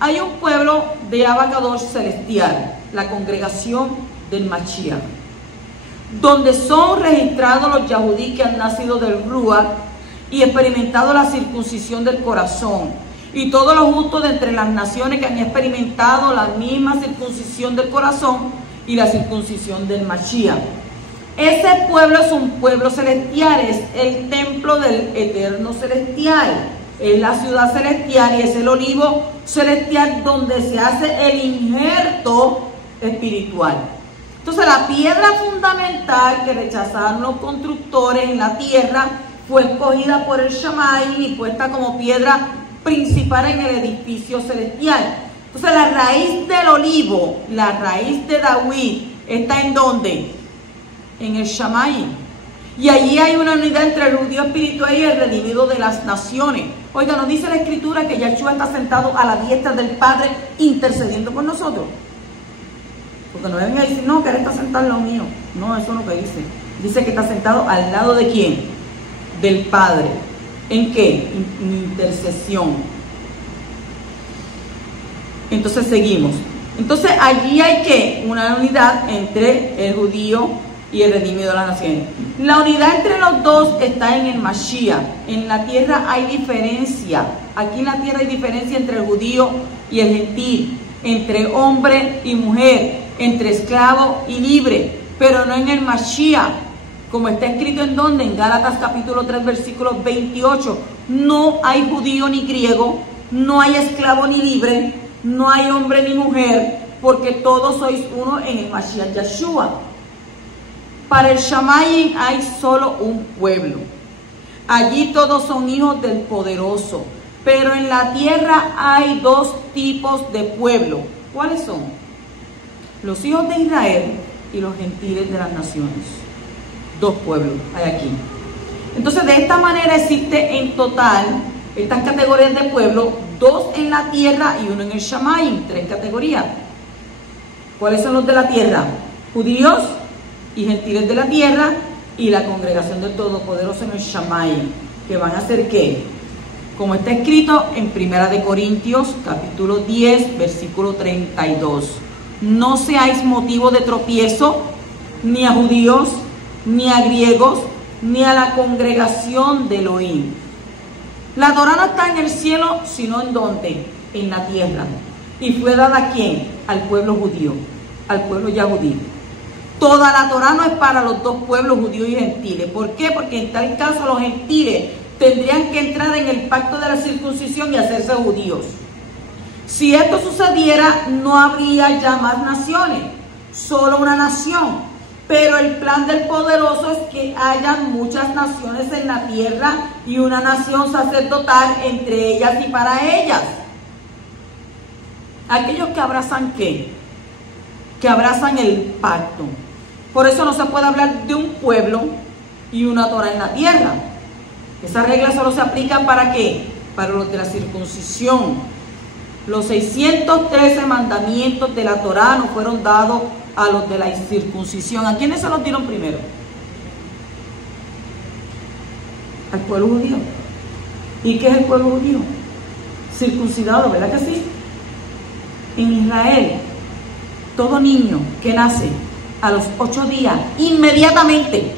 hay un pueblo de Abacadosh celestial, la congregación del Mashiach, donde son registrados los yahudí que han nacido del Ruach y experimentado la circuncisión del corazón, y todos los justos de entre las naciones que han experimentado la misma circuncisión del corazón y la circuncisión del Mashiach. Ese pueblo es un pueblo celestial, es el templo del Eterno celestial, es la ciudad celestial y es el olivo celestial donde se hace el injerto espiritual. Entonces la piedra fundamental que rechazaron los constructores en la tierra fue escogida por el Shammai y puesta como piedra principal en el edificio celestial. Entonces la raíz del olivo, la raíz de David, ¿está en dónde? En el Shammai. Y allí hay una unidad entre el judío espiritual y el redimido de las naciones. Oiga, nos dice la escritura que Yahshua está sentado a la diestra del Padre intercediendo por nosotros. Porque no deben decir, no, que él está sentado en lo mío. No, eso no es lo que dice. Dice que está sentado al lado de ¿quién? Del Padre. ¿En qué? En intercesión. Entonces seguimos. Entonces allí hay que una unidad entre el judío y el redimido de las naciones. La unidad entre los dos está en el Mashiach. En la tierra hay diferencia. Aquí en la tierra hay diferencia entre el judío y el gentil, entre hombre y mujer, entre esclavo y libre, pero no en el Mashiach. Como está escrito en donde, en Gálatas capítulo 3 versículo 28, no hay judío ni griego, no hay esclavo ni libre, no hay hombre ni mujer, porque todos sois uno en el Mashiach Yahshua. Para el Shammai hay solo un pueblo. Allí todos son hijos del poderoso, pero en la tierra hay dos tipos de pueblo. ¿Cuáles son? Los hijos de Israel y los gentiles de las naciones. Dos pueblos hay aquí. Entonces de esta manera existe en total estas categorías de pueblo, dos en la tierra y uno en el Shammai, tres categorías. ¿Cuáles son los de la tierra? Judíos y gentiles de la tierra y la congregación del Todopoderoso en el Shammai, que van a ser ¿qué? Como está escrito en 1 Corintios capítulo 10 versículo 32. No seáis motivo de tropiezo ni a judíos, ni a griegos, ni a la congregación de Elohim. La Torá no está en el cielo, sino en ¿dónde? En la tierra. ¿Y fue dada a quién? Al pueblo judío, al pueblo yahudí. Toda la Torá no es para los dos pueblos, judíos y gentiles. ¿Por qué? Porque en tal caso los gentiles tendrían que entrar en el pacto de la circuncisión y hacerse judíos. Si esto sucediera, no habría ya más naciones, solo una nación. Pero el plan del poderoso es que hayan muchas naciones en la tierra y una nación sacerdotal entre ellas y para ellas. Aquellos que abrazan ¿qué? Que abrazan el pacto. Por eso no se puede hablar de un pueblo y una Torah en la tierra. Esas reglas solo se aplican ¿para qué? Para los de la circuncisión. Los 613 mandamientos de la Torah no fueron dados a los de la circuncisión. ¿A quiénes se los dieron primero? Al pueblo judío. ¿Y qué es el pueblo judío? Circuncidado, ¿verdad que sí? En Israel, todo niño que nace a los 8 días, inmediatamente,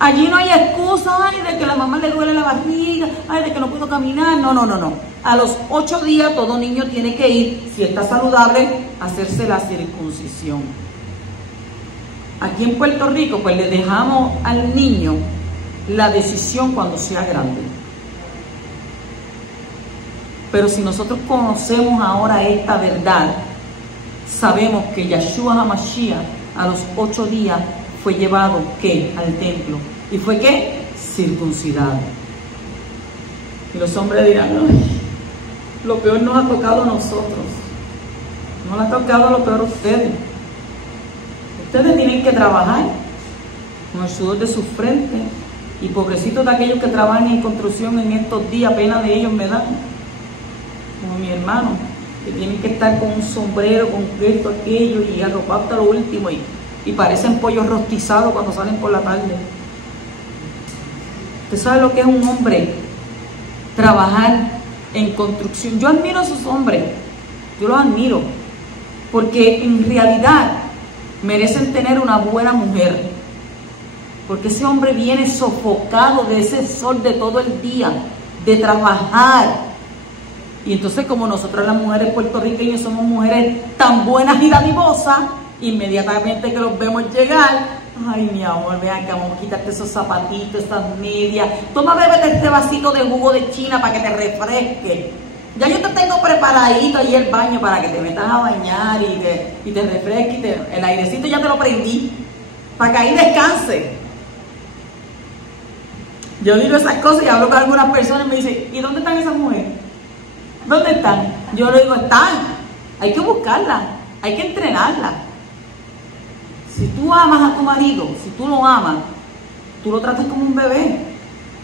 allí no hay excusa, ay, de que la mamá le duele la barriga, ay, de que no puedo caminar, no. A los 8 días todo niño tiene que ir, si está saludable, a hacerse la circuncisión. Aquí en Puerto Rico, pues le dejamos al niño la decisión cuando sea grande. Pero si nosotros conocemos ahora esta verdad, sabemos que Yeshua HaMashiach a los 8 días fue llevado, ¿qué? Al templo. ¿Y fue qué? Circuncidado. Y los hombres dirán, no, lo peor nos ha tocado a nosotros. No le ha tocado lo peor a ustedes. Ustedes tienen que trabajar con el sudor de su frente. Y pobrecitos de aquellos que trabajan en construcción en estos días, pena de ellos me dan. Como mi hermano, que tienen que estar con un sombrero, con esto, aquello, y arropado hasta lo último, y parecen pollos rostizados cuando salen por la tarde. ¿Usted sabe lo que es un hombre trabajar en construcción? Yo admiro a esos hombres, yo los admiro, porque en realidad merecen tener una buena mujer, porque ese hombre viene sofocado de ese sol de todo el día, de trabajar. Y entonces, como nosotros las mujeres puertorriqueñas somos mujeres tan buenas y dadivosas, inmediatamente que los vemos llegar, ay mi amor, vean que vamos a quitarte esos zapatitos, esas medias, toma, bébete este vasito de jugo de China para que te refresque. Ya yo te tengo preparadito ahí el baño para que te metas a bañar y te refresque, el airecito ya te lo prendí, para que ahí descanse. Yo digo esas cosas y hablo con algunas personas y me dicen, ¿y dónde están esas mujeres? ¿Dónde están? Yo le digo, están. Hay que buscarlas, hay que entrenarlas. Si tú amas a tu marido, si tú lo amas, tú lo tratas como un bebé.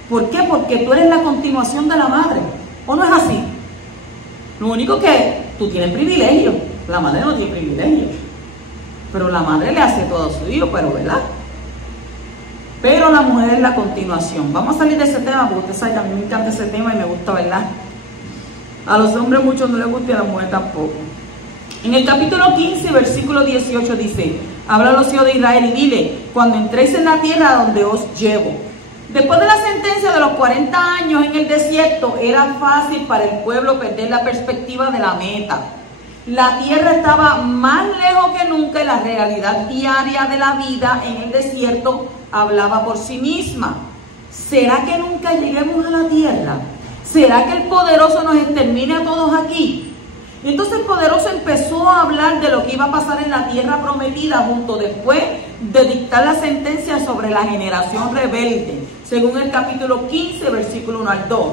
¿Por qué? Porque tú eres la continuación de la madre. ¿O no es así? Lo único que tú tienes privilegio, la madre no tiene privilegio. Pero la madre le hace todo a su hijo, pero ¿verdad? Pero la mujer es la continuación. Vamos a salir de ese tema, porque usted sabe que a mí me encanta ese tema y me gusta, ¿verdad? A los hombres muchos no les gusta y a la mujer tampoco. En el capítulo 15, versículo 18 dice, habla a los hijos de Israel y dile, cuando entréis en la tierra donde os llevo. Después de la sentencia de los 40 años en el desierto, era fácil para el pueblo perder la perspectiva de la meta. La tierra estaba más lejos que nunca y la realidad diaria de la vida en el desierto hablaba por sí misma. ¿Será que nunca lleguemos a la tierra? ¿Será que el poderoso nos extermine a todos aquí? Y entonces el poderoso empezó a hablar de lo que iba a pasar en la tierra prometida justo después de dictar la sentencia sobre la generación rebelde, según el capítulo 15, versículo 1 al 2.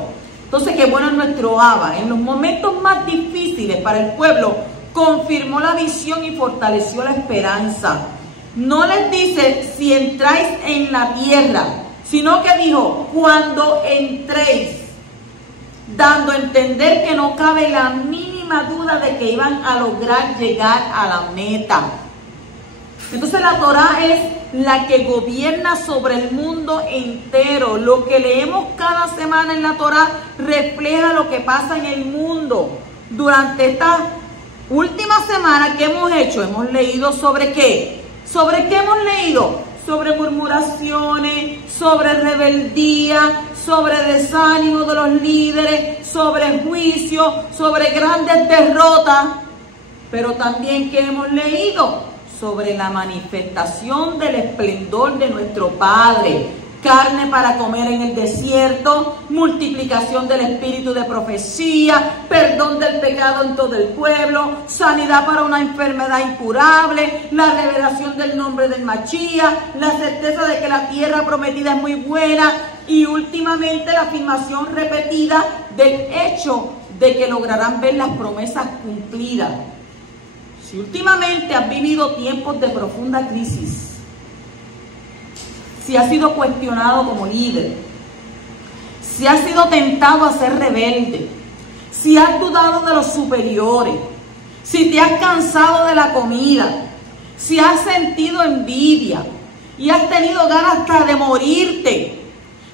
Entonces, qué bueno es nuestro Abba. En los momentos más difíciles para el pueblo, confirmó la visión y fortaleció la esperanza. No les dice si entráis en la tierra, sino que dijo, cuando entréis, dando a entender que no cabe la mínima duda de que iban a lograr llegar a la meta. Entonces la Torah es la que gobierna sobre el mundo entero. Lo que leemos cada semana en la Torah refleja lo que pasa en el mundo. Durante esta última semana, ¿qué hemos hecho? Hemos leído sobre ¿qué? ¿Sobre qué hemos leído? Sobre murmuraciones, sobre rebeldía, sobre desánimo de los líderes, sobre juicio, sobre grandes derrotas. Pero también, ¿qué hemos leído? Sobre la manifestación del esplendor de nuestro Padre. carne para comer en el desierto, multiplicación del espíritu de profecía, perdón del pecado en todo el pueblo, sanidad para una enfermedad incurable, la revelación del nombre del Mashiach, la certeza de que la tierra prometida es muy buena y últimamente la afirmación repetida del hecho de que lograrán ver las promesas cumplidas. Si últimamente has vivido tiempos de profunda crisis, si has sido cuestionado como líder, si has sido tentado a ser rebelde, si has dudado de los superiores, si te has cansado de la comida, si has sentido envidia y has tenido ganas hasta de morirte,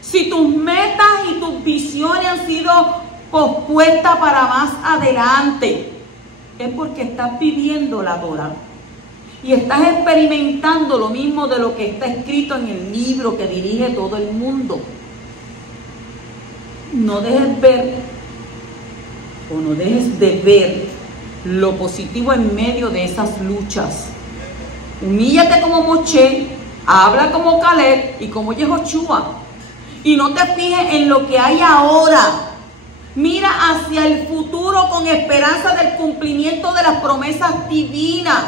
si tus metas y tus visiones han sido pospuestas para más adelante, es porque estás viviendo la Torah. Y estás experimentando lo mismo de lo que está escrito en el libro que dirige todo el mundo. No dejes ver o no dejes de ver lo positivo en medio de esas luchas. Humíllate como Moshe, habla como Caleb y como Yehoshua. Y no te fijes en lo que hay ahora. Mira hacia el futuro con esperanza del cumplimiento de las promesas divinas.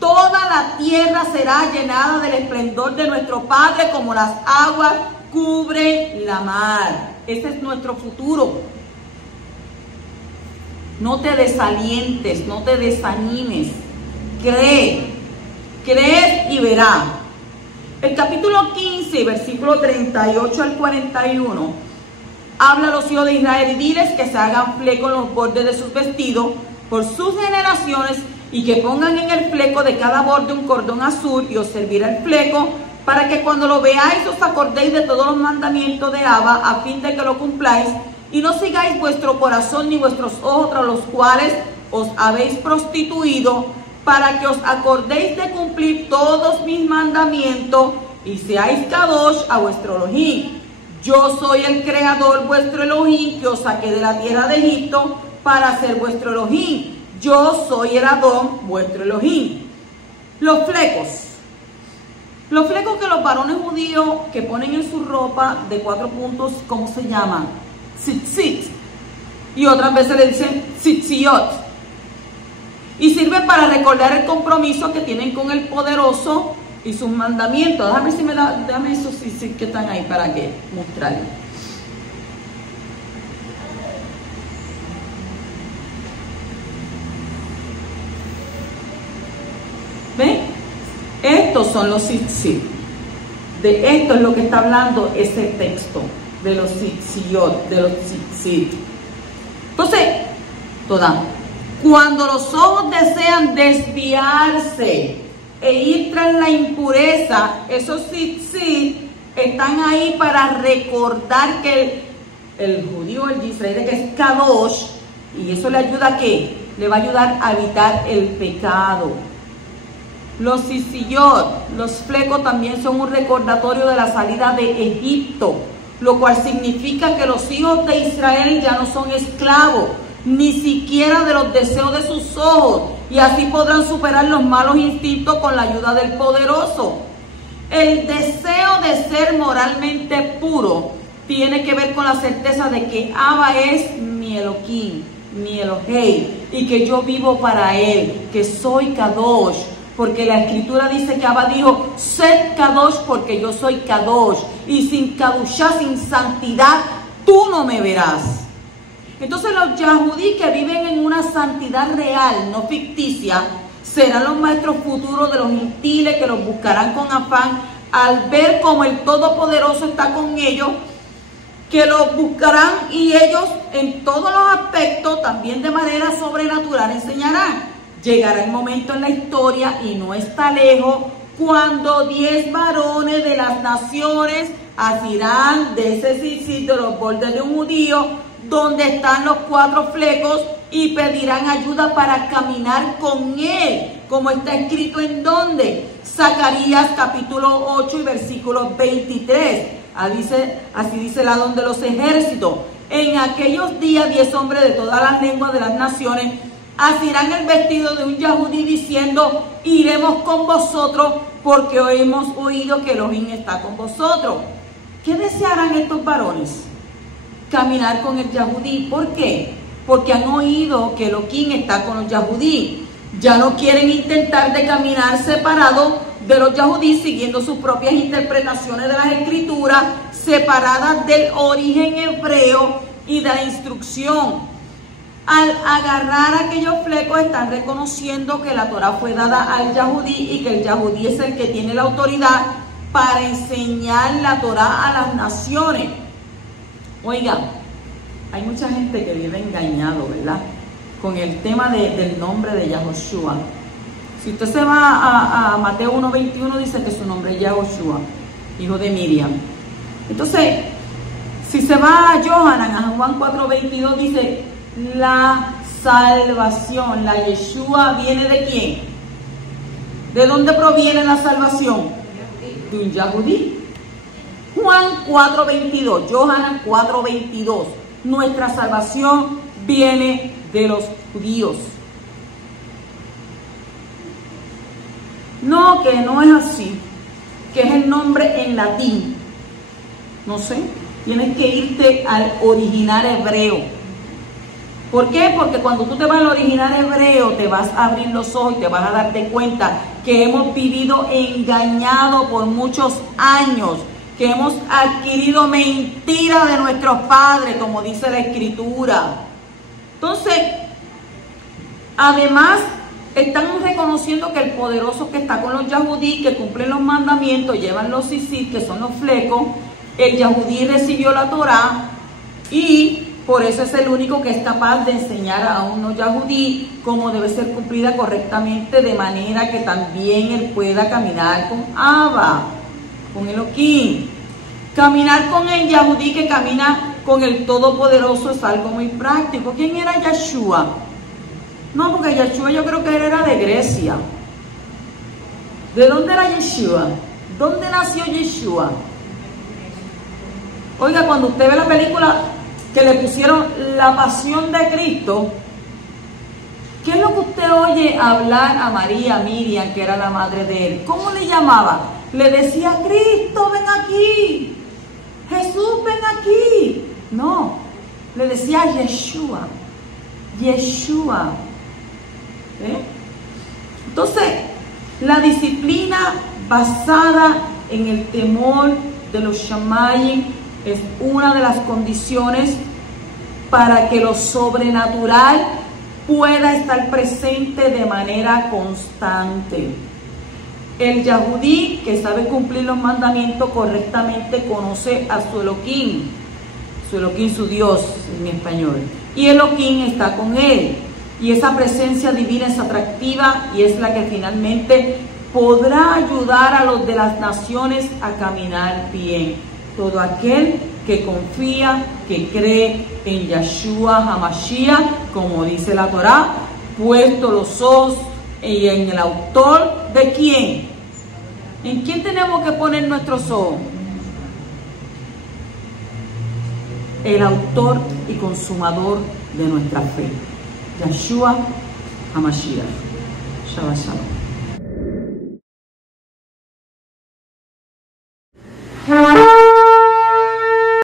Toda la tierra será llenada del esplendor de nuestro Padre como las aguas cubren la mar. Ese es nuestro futuro. No te desalientes, no te desanimes. Cree y verás. El capítulo 15, versículo 38 al 41, habla a los hijos de Israel y diles que se hagan fleco en los bordes de sus vestidos por sus generaciones, y que pongan en el fleco de cada borde un cordón azul, y os servirá el fleco, para que cuando lo veáis os acordéis de todos los mandamientos de Abba, a fin de que lo cumpláis, y no sigáis vuestro corazón ni vuestros ojos tras los cuales os habéis prostituido, para que os acordéis de cumplir todos mis mandamientos, y seáis Kadosh a vuestro Elohim. Yo soy el Creador vuestro Elohim, que os saqué de la tierra de Egipto, para ser vuestro Elohim. Yo soy el Adón, vuestro Elohim. Los flecos. Los flecos que los varones judíos que ponen en su ropa de 4 puntos, ¿cómo se llaman? Tzitzit. Y otras veces le dicen tzitziot. Y sirven para recordar el compromiso que tienen con el poderoso y sus mandamientos. Déjame ver si me da, dame esos tzitzit que están ahí para que mostrarles. ¿Ven? Estos son los tzitzit. De esto es lo que está hablando ese texto, de los tzitziot, de los tzitzit. Entonces, cuando los ojos desean desviarse e ir tras la impureza, esos tzitzit están ahí para recordar que el judío, el israelita, que es Kadosh, y eso le ayuda a ¿qué? Le va a ayudar a evitar el pecado. Los tzitziyot, los flecos, también son un recordatorio de la salida de Egipto, lo cual significa que los hijos de Israel ya no son esclavos, ni siquiera de los deseos de sus ojos, y así podrán superar los malos instintos con la ayuda del poderoso. El deseo de ser moralmente puro tiene que ver con la certeza de que Abba es mi Elohim, mi Elohei, y que yo vivo para Él, que soy Kadosh. Porque la escritura dice que Abba dijo, sed Kadosh porque yo soy Kadosh, y sin Kadoshá, sin santidad, tú no me verás. Entonces los Yahudí que viven en una santidad real, no ficticia, serán los maestros futuros de los gentiles que los buscarán con afán al ver cómo el Todopoderoso está con ellos, que los buscarán y ellos en todos los aspectos, también de manera sobrenatural, enseñarán. Llegará el momento en la historia, y no está lejos, cuando 10 varones de las naciones asirán de ese sitio, los bordes de un judío, donde están los 4 flecos, y pedirán ayuda para caminar con él, como está escrito en donde, Zacarías capítulo 8 y versículo 23. Así dice el Adón de los ejércitos. En aquellos días 10 hombres de todas las lenguas de las naciones asirán el vestido de un Yahudí diciendo, iremos con vosotros porque hemos oído que Elohim está con vosotros. ¿Qué desearán estos varones? Caminar con el Yahudí. ¿Por qué? Porque han oído que Elohim está con los Yahudí. Ya no quieren intentar de caminar separados de los Yahudí, siguiendo sus propias interpretaciones de las escrituras, separadas del origen hebreo y de la instrucción. Al agarrar aquellos flecos, están reconociendo que la Torah fue dada al Yahudí y que el Yahudí es el que tiene la autoridad para enseñar la Torah a las naciones. Oiga, hay mucha gente que vive engañado, ¿verdad? Con el tema del nombre de Yahoshua. Si usted se va a Mateo 1:21, dice que su nombre es Yahoshua, hijo de Miriam. Entonces, si se va a Yohanan, a Juan 4:22, dice, la salvación, la Yeshua, ¿viene de quién? ¿De dónde proviene la salvación? De un Yahudí. Juan 4:22, Yohanan 4:22, nuestra salvación viene de los judíos. No, que no es así, que es el nombre en latín. No sé, tienes que irte al original hebreo. ¿Por qué? Porque cuando tú te vas al original hebreo, te vas a abrir los ojos y te vas a darte cuenta que hemos vivido engañados por muchos años, que hemos adquirido mentiras de nuestros padres, como dice la Escritura. Entonces, además, están reconociendo que el poderoso que está con los Yahudí, que cumplen los mandamientos, llevan los sisit, que son los flecos, el Yahudí recibió la Torah y por eso es el único que es capaz de enseñar a unos Yahudí cómo debe ser cumplida correctamente, de manera que también él pueda caminar con Abba, con Elohim. Caminar con el Yahudí que camina con el Todopoderoso es algo muy práctico. ¿Quién era Yeshua? No, porque Yeshua yo creo que él era de Grecia. ¿De dónde era Yeshua? ¿Dónde nació Yeshua? Oiga, cuando usted ve la película que le pusieron La Pasión de Cristo, ¿qué es lo que usted oye hablar a María, Miriam, que era la madre de él? ¿Cómo le llamaba? Le decía, Cristo, ven aquí. Jesús, ven aquí. No, le decía Yeshua. Yeshua. ¿Eh? Entonces, la disciplina basada en el temor de los Shamayim es una de las condiciones para que lo sobrenatural pueda estar presente de manera constante. El Yahudí que sabe cumplir los mandamientos correctamente conoce a su Elohim, su Dios en español, y Elohim está con él, y esa presencia divina es atractiva y es la que finalmente podrá ayudar a los de las naciones a caminar bien. Todo aquel que confía, que cree en Yeshua HaMashiach, como dice la Torá, puesto los ojos en el autor de quién. ¿En quién tenemos que poner nuestros ojos? El autor y consumador de nuestra fe, Yeshua HaMashiach. Shabbat Shalom.